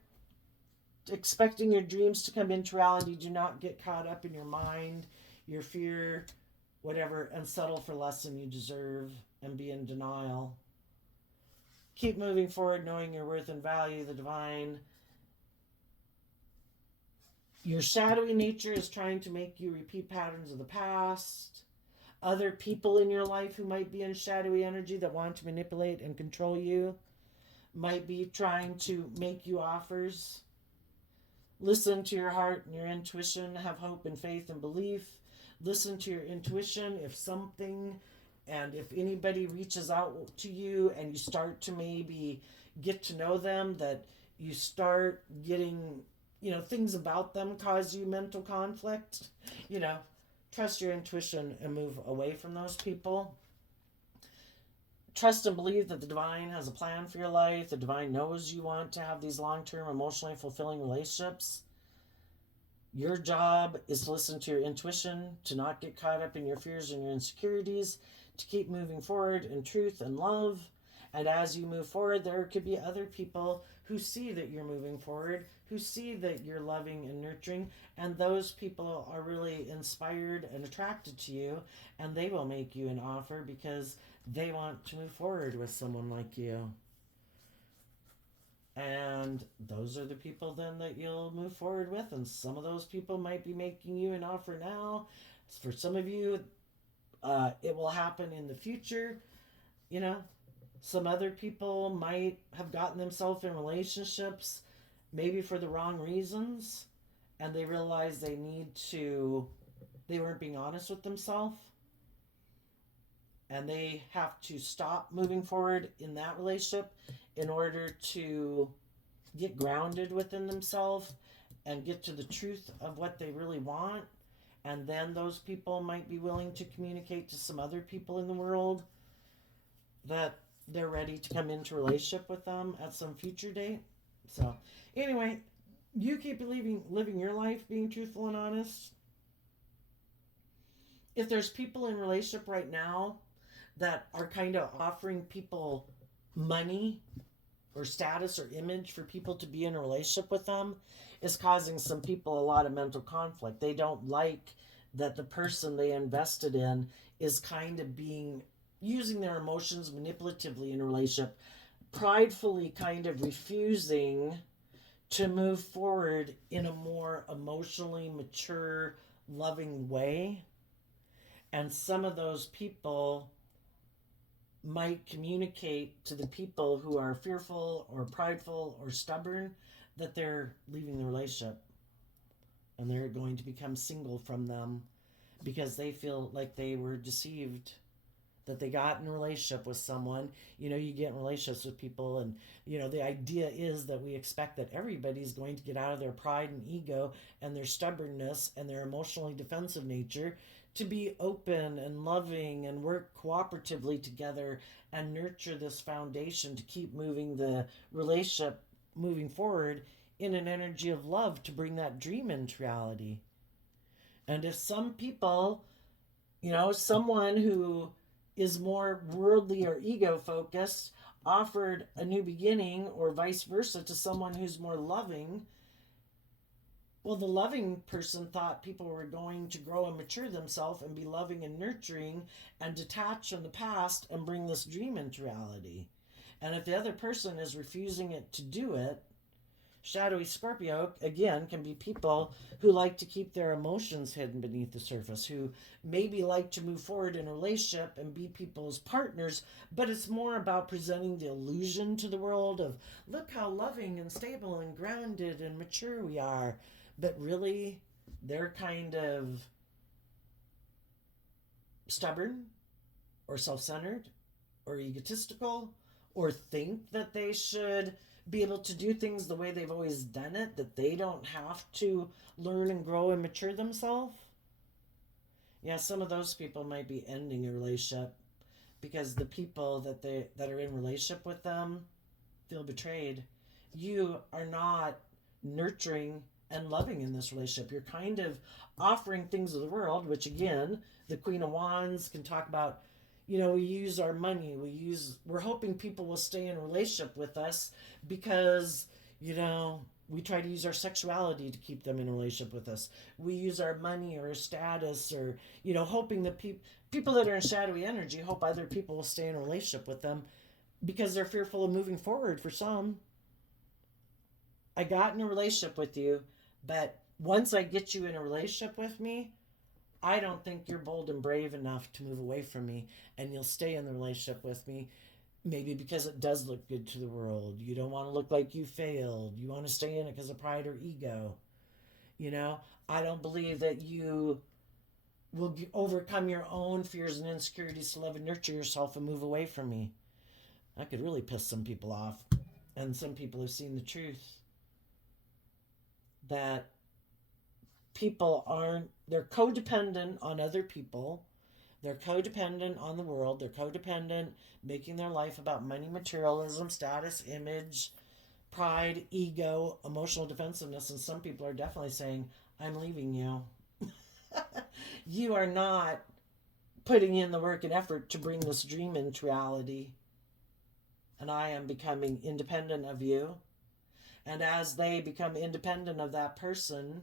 expecting your dreams to come into reality. Do not get caught up in your mind, your fear, whatever, and settle for less than you deserve and be in denial. Keep moving forward, knowing your worth and value, the divine. Your shadowy nature is trying to make you repeat patterns of the past. Other people in your life who might be in shadowy energy that want to manipulate and control you might be trying to make you offers. Listen to your heart and your intuition. Have hope and faith and belief. Listen to your intuition. If anybody reaches out to you and you start to maybe get to know them, that you start getting, things about them cause you mental conflict, trust your intuition and move away from those people. Trust and believe that the divine has a plan for your life. The divine knows you want to have these long-term, emotionally fulfilling relationships. Your job is to listen to your intuition, to not get caught up in your fears and your insecurities, to keep moving forward in truth and love. And as you move forward, there could be other people who see that you're moving forward, who see that you're loving and nurturing, and those people are really inspired and attracted to you, and they will make you an offer because they want to move forward with someone like you. And those are the people then that you'll move forward with, and some of those people might be making you an offer now. For some of you, it will happen in the future. Some other people might have gotten themselves in relationships maybe for the wrong reasons, and they realize they weren't being honest with themselves, and they have to stop moving forward in that relationship in order to get grounded within themselves and get to the truth of what they really want. And then those people might be willing to communicate to some other people in the world that they're ready to come into relationship with them at some future date. So anyway, you keep living your life being truthful and honest. If there's people in relationship right now that are kind of offering people money or status or image for people to be in a relationship with them, is causing some people a lot of mental conflict. They don't like that the person they invested in is kind of using their emotions manipulatively in a relationship, pridefully kind of refusing to move forward in a more emotionally mature, loving way. And some of those people might communicate to the people who are fearful or prideful or stubborn that they're leaving the relationship and they're going to become single from them because they feel like they were deceived, that they got in a relationship with someone. You get in relationships with people, and the idea is that we expect that everybody's going to get out of their pride and ego and their stubbornness and their emotionally defensive nature to be open and loving and work cooperatively together and nurture this foundation to keep moving the relationship moving forward in an energy of love to bring that dream into reality. And if some people, someone who is more worldly or ego focused offered a new beginning, or vice versa to someone who's more loving, well, the loving person thought people were going to grow and mature themselves and be loving and nurturing and detach from the past and bring this dream into reality. And if the other person is refusing it to do it, shadowy Scorpio, again, can be people who like to keep their emotions hidden beneath the surface, who maybe like to move forward in a relationship and be people's partners, but it's more about presenting the illusion to the world of, look how loving and stable and grounded and mature we are. But really, they're kind of stubborn or self-centered or egotistical or think that they should be able to do things the way they've always done it, that they don't have to learn and grow and mature themselves. Yeah, some of those people might be ending a relationship because the people that are in relationship with them feel betrayed. You are not nurturing and loving in this relationship. You're kind of offering things of the world, which again, the Queen of Wands can talk about. We use our money. We're hoping people will stay in a relationship with us because, we try to use our sexuality to keep them in a relationship with us. We use our money or status or, hoping that people that are in shadowy energy hope other people will stay in a relationship with them because they're fearful of moving forward for some. I got in a relationship with you, but once I get you in a relationship with me, I don't think you're bold and brave enough to move away from me, and you'll stay in the relationship with me. Maybe because it does look good to the world. You don't want to look like you failed. You want to stay in it because of pride or ego. I don't believe that you will overcome your own fears and insecurities to love and nurture yourself and move away from me. That could really piss some people off. And some people have seen the truth that they're codependent on other people. They're codependent on the world. They're codependent, making their life about money, materialism, status, image, pride, ego, emotional defensiveness. And some people are definitely saying, I'm leaving you. You are not putting in the work and effort to bring this dream into reality. And I am becoming independent of you. And as they become independent of that person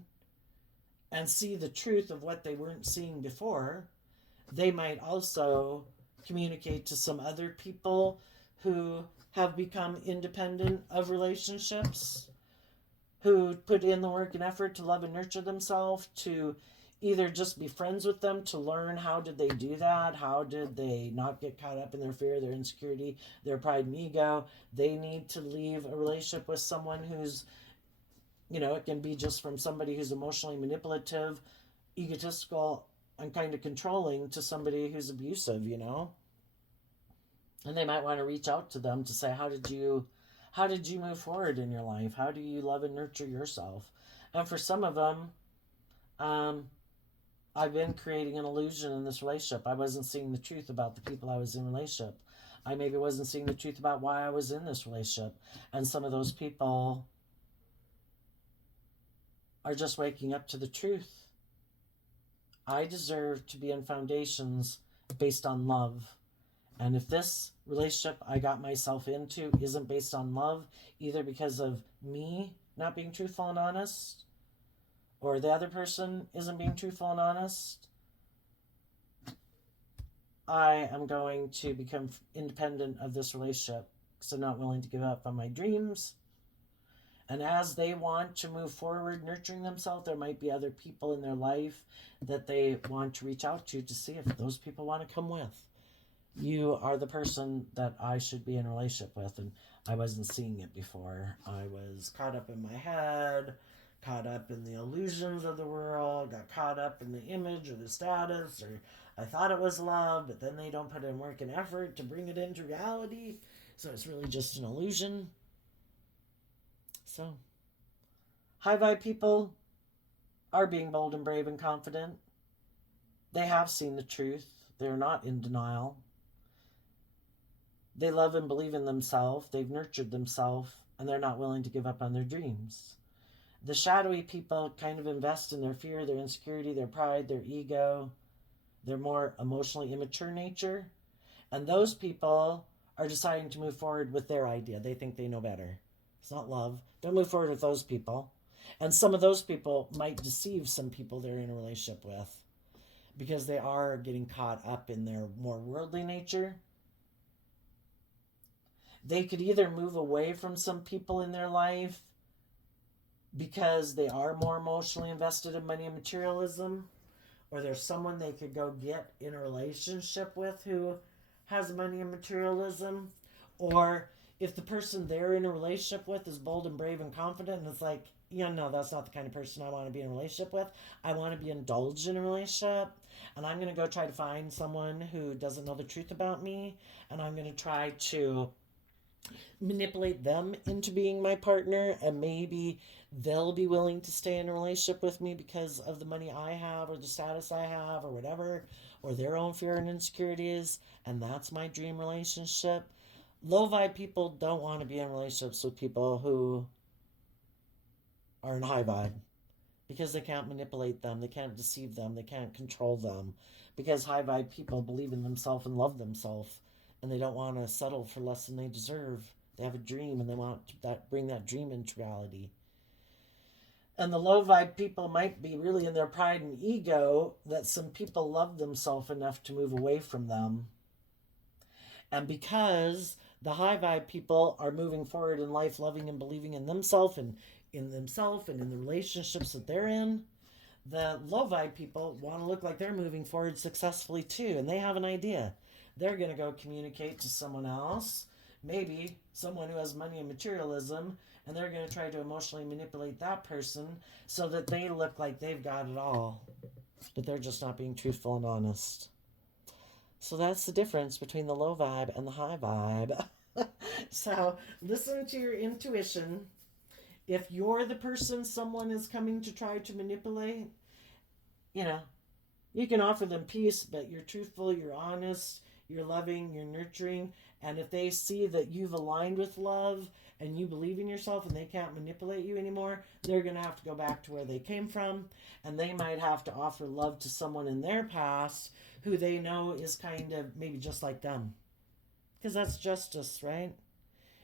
and see the truth of what they weren't seeing before, they might also communicate to some other people who have become independent of relationships, who put in the work and effort to love and nurture themselves, to either just be friends with them, to learn how did they do that, how did they not get caught up in their fear, their insecurity, their pride and ego. They need to leave a relationship with someone who's, it can be just from somebody who's emotionally manipulative, egotistical, and kind of controlling to somebody who's abusive, And they might want to reach out to them to say, how did you move forward in your life? How do you love and nurture yourself? And for some of them, I've been creating an illusion in this relationship. I wasn't seeing the truth about the people I was in relationship. I maybe wasn't seeing the truth about why I was in this relationship. And some of those people are just waking up to the truth. I deserve to be in foundations based on love. And if this relationship I got myself into isn't based on love, either because of me not being truthful and honest, or the other person isn't being truthful and honest, I am going to become independent of this relationship because I'm not willing to give up on my dreams. And as they want to move forward, nurturing themselves, there might be other people in their life that they want to reach out to see if those people want to come with. You are the person that I should be in a relationship with, and I wasn't seeing it before. I was caught up in my head, caught up in the illusions of the world, got caught up in the image or the status, or I thought it was love, but then they don't put in work and effort to bring it into reality, so it's really just an illusion. So, high vibe people are being bold and brave and confident. They have seen the truth. They're not in denial. They love and believe in themselves. They've nurtured themselves, and they're not willing to give up on their dreams. The shadowy people kind of invest in their fear, their insecurity, their pride, their ego, their more emotionally immature nature. And those people are deciding to move forward with their idea. They think they know better. It's not love. Don't move forward with those people. And some of those people might deceive some people they're in a relationship with because they are getting caught up in their more worldly nature. They could either move away from some people in their life because they are more emotionally invested in money and materialism, or there's someone they could go get in a relationship with who has money and materialism, or if the person they're in a relationship with is bold and brave and confident, and it's like, yeah, no, that's not the kind of person I want to be in a relationship with. I want to be indulged in a relationship, and I'm going to go try to find someone who doesn't know the truth about me, and I'm going to try to manipulate them into being my partner, and maybe they'll be willing to stay in a relationship with me because of the money I have or the status I have or whatever, or their own fear and insecurities, and that's my dream relationship. Low vibe people don't want to be in relationships with people who are in high vibe because they can't manipulate them, they can't deceive them, they can't control them, because high vibe people believe in themselves and love themselves, and they don't want to settle for less than they deserve. They have a dream and they want to bring that dream into reality. And the low vibe people might be really in their pride and ego that some people love themselves enough to move away from them. And because the high vibe people are moving forward in life, loving and believing in themselves and in the relationships that they're in, the low vibe people want to look like they're moving forward successfully too. And they have an idea. They're going to go communicate to someone else, maybe someone who has money and materialism, and they're going to try to emotionally manipulate that person so that they look like they've got it all, but they're just not being truthful and honest. So that's the difference between the low vibe and the high vibe. So listen to your intuition. If you're the person someone is coming to try to manipulate, you can offer them peace, but you're truthful, you're honest, you're loving, you're nurturing. And if they see that you've aligned with love and you believe in yourself and they can't manipulate you anymore, they're going to have to go back to where they came from. And they might have to offer love to someone in their past who they know is kind of maybe just like them. Because that's justice, right?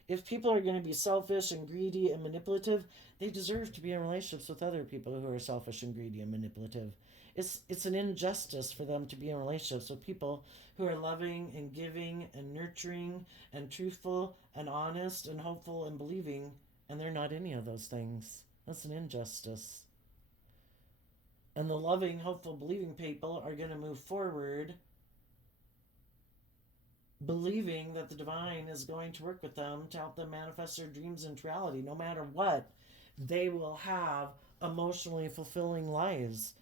If people are going to be selfish and greedy and manipulative, they deserve to be in relationships with other people who are selfish and greedy and manipulative. It's an injustice for them to be in relationships with people who are loving and giving and nurturing and truthful and honest and hopeful and believing, and they're not any of those things. That's an injustice. And the loving, hopeful, believing people are going to move forward believing that the divine is going to work with them to help them manifest their dreams into reality. No matter what, they will have emotionally fulfilling lives.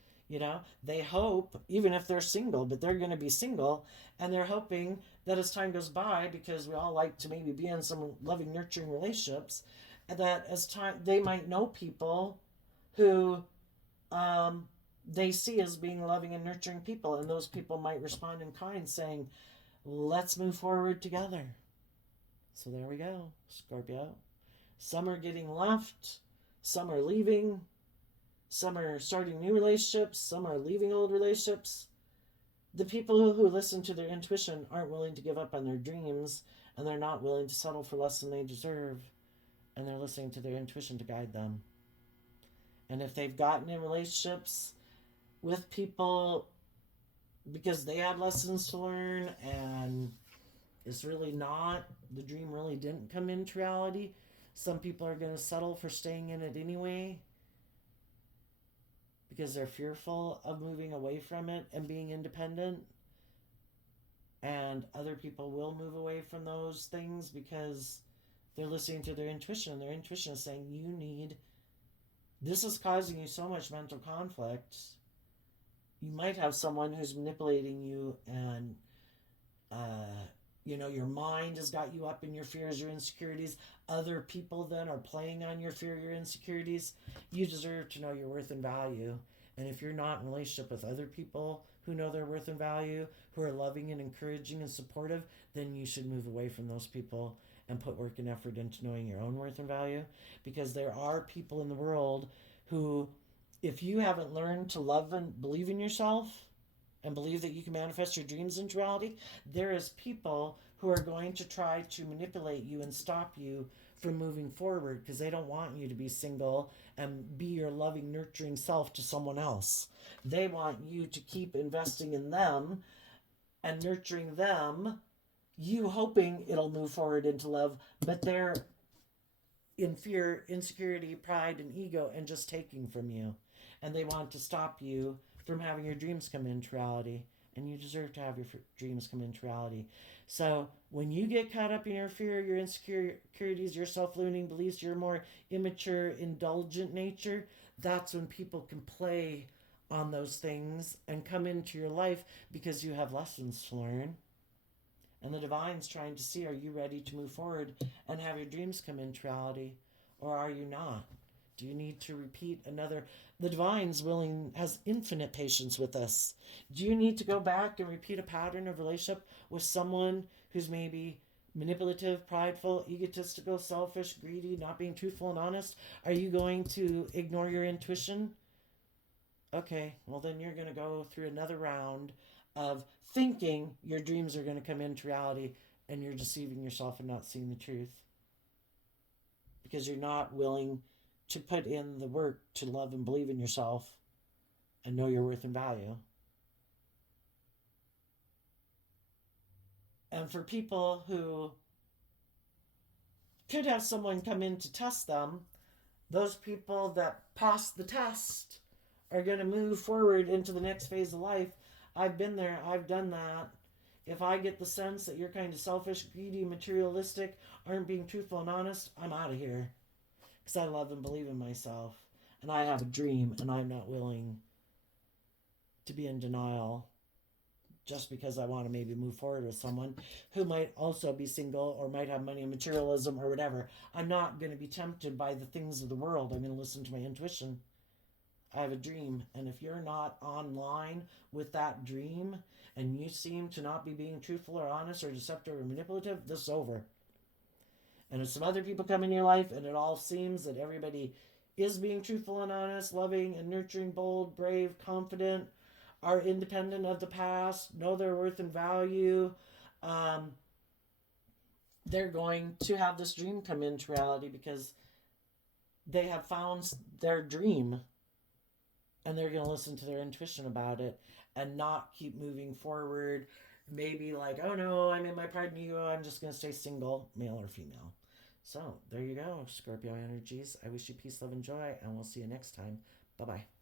They hope, even if they're single, but they're going to be single, and they're hoping that as time goes by, because we all like to maybe be in some loving, nurturing relationships, that as time, they might know people who they see as being loving and nurturing people, and those people might respond in kind, saying, let's move forward together. So there we go, Scorpio. Some are getting left, some are leaving, some are starting new relationships, some are leaving old relationships. The people who listen to their intuition aren't willing to give up on their dreams, and they're not willing to settle for less than they deserve, and they're listening to their intuition to guide them. And if they've gotten in relationships with people because they had lessons to learn and it's really not, the dream really didn't come into reality, some people are going to settle for staying in it anyway because they're fearful of moving away from it and being independent. And other people will move away from those things because they're listening to their intuition, and their intuition is saying, this is causing you so much mental conflict. You might have someone who's manipulating you, and your mind has got you up in your fears, your insecurities. Other people then are playing on your fear, your insecurities. You deserve to know your worth and value. And if you're not in a relationship with other people who know their worth and value, who are loving and encouraging and supportive, then you should move away from those people and put work and effort into knowing your own worth and value. Because there are people in the world who, if you haven't learned to love and believe in yourself and believe that you can manifest your dreams into reality, there is people who are going to try to manipulate you and stop you from moving forward because they don't want you to be single and be your loving, nurturing self to someone else. They want you to keep investing in them and nurturing them, you hoping it'll move forward into love, but they're in fear, insecurity, pride, and ego, and just taking from you. And they want to stop you from having your dreams come into reality. and you deserve to have your dreams come into reality. So when you get caught up in your fear, your insecurities, your self-limiting beliefs, your more immature, indulgent nature, that's when people can play on those things and come into your life because you have lessons to learn. And the divine's trying to see, are you ready to move forward and have your dreams come into reality? Or are you not? Do you need to repeat another? The divine's has infinite patience with us. Do you need to go back and repeat a pattern of relationship with someone who's maybe manipulative, prideful, egotistical, selfish, greedy, not being truthful and honest? Are you going to ignore your intuition? Okay, well then you're going to go through another round of thinking your dreams are going to come into reality, and you're deceiving yourself and not seeing the truth because you're not willing to put in the work to love and believe in yourself and know your worth and value. And for people who could have someone come in to test them, those people that pass the test are going to move forward into the next phase of life. I've been there. I've done that. If I get the sense that you're kind of selfish, greedy, materialistic, aren't being truthful and honest, I'm out of here. Because I love and believe in myself. And I have a dream, and I'm not willing to be in denial just because I want to maybe move forward with someone who might also be single or might have money and materialism or whatever. I'm not going to be tempted by the things of the world. I'm going to listen to my intuition. I have a dream, and if you're not online with that dream and you seem to not be being truthful or honest or deceptive or manipulative, this is over. And if some other people come in your life and it all seems that everybody is being truthful and honest, loving and nurturing, bold, brave, confident, are independent of the past, know their worth and value, they're going to have this dream come into reality because they have found their dream. And they're going to listen to their intuition about it and not keep moving forward. Maybe like, oh no, I'm in my pride and ego. I'm just going to stay single, male or female. So there you go, Scorpio energies. I wish you peace, love, and joy, and we'll see you next time. Bye-bye.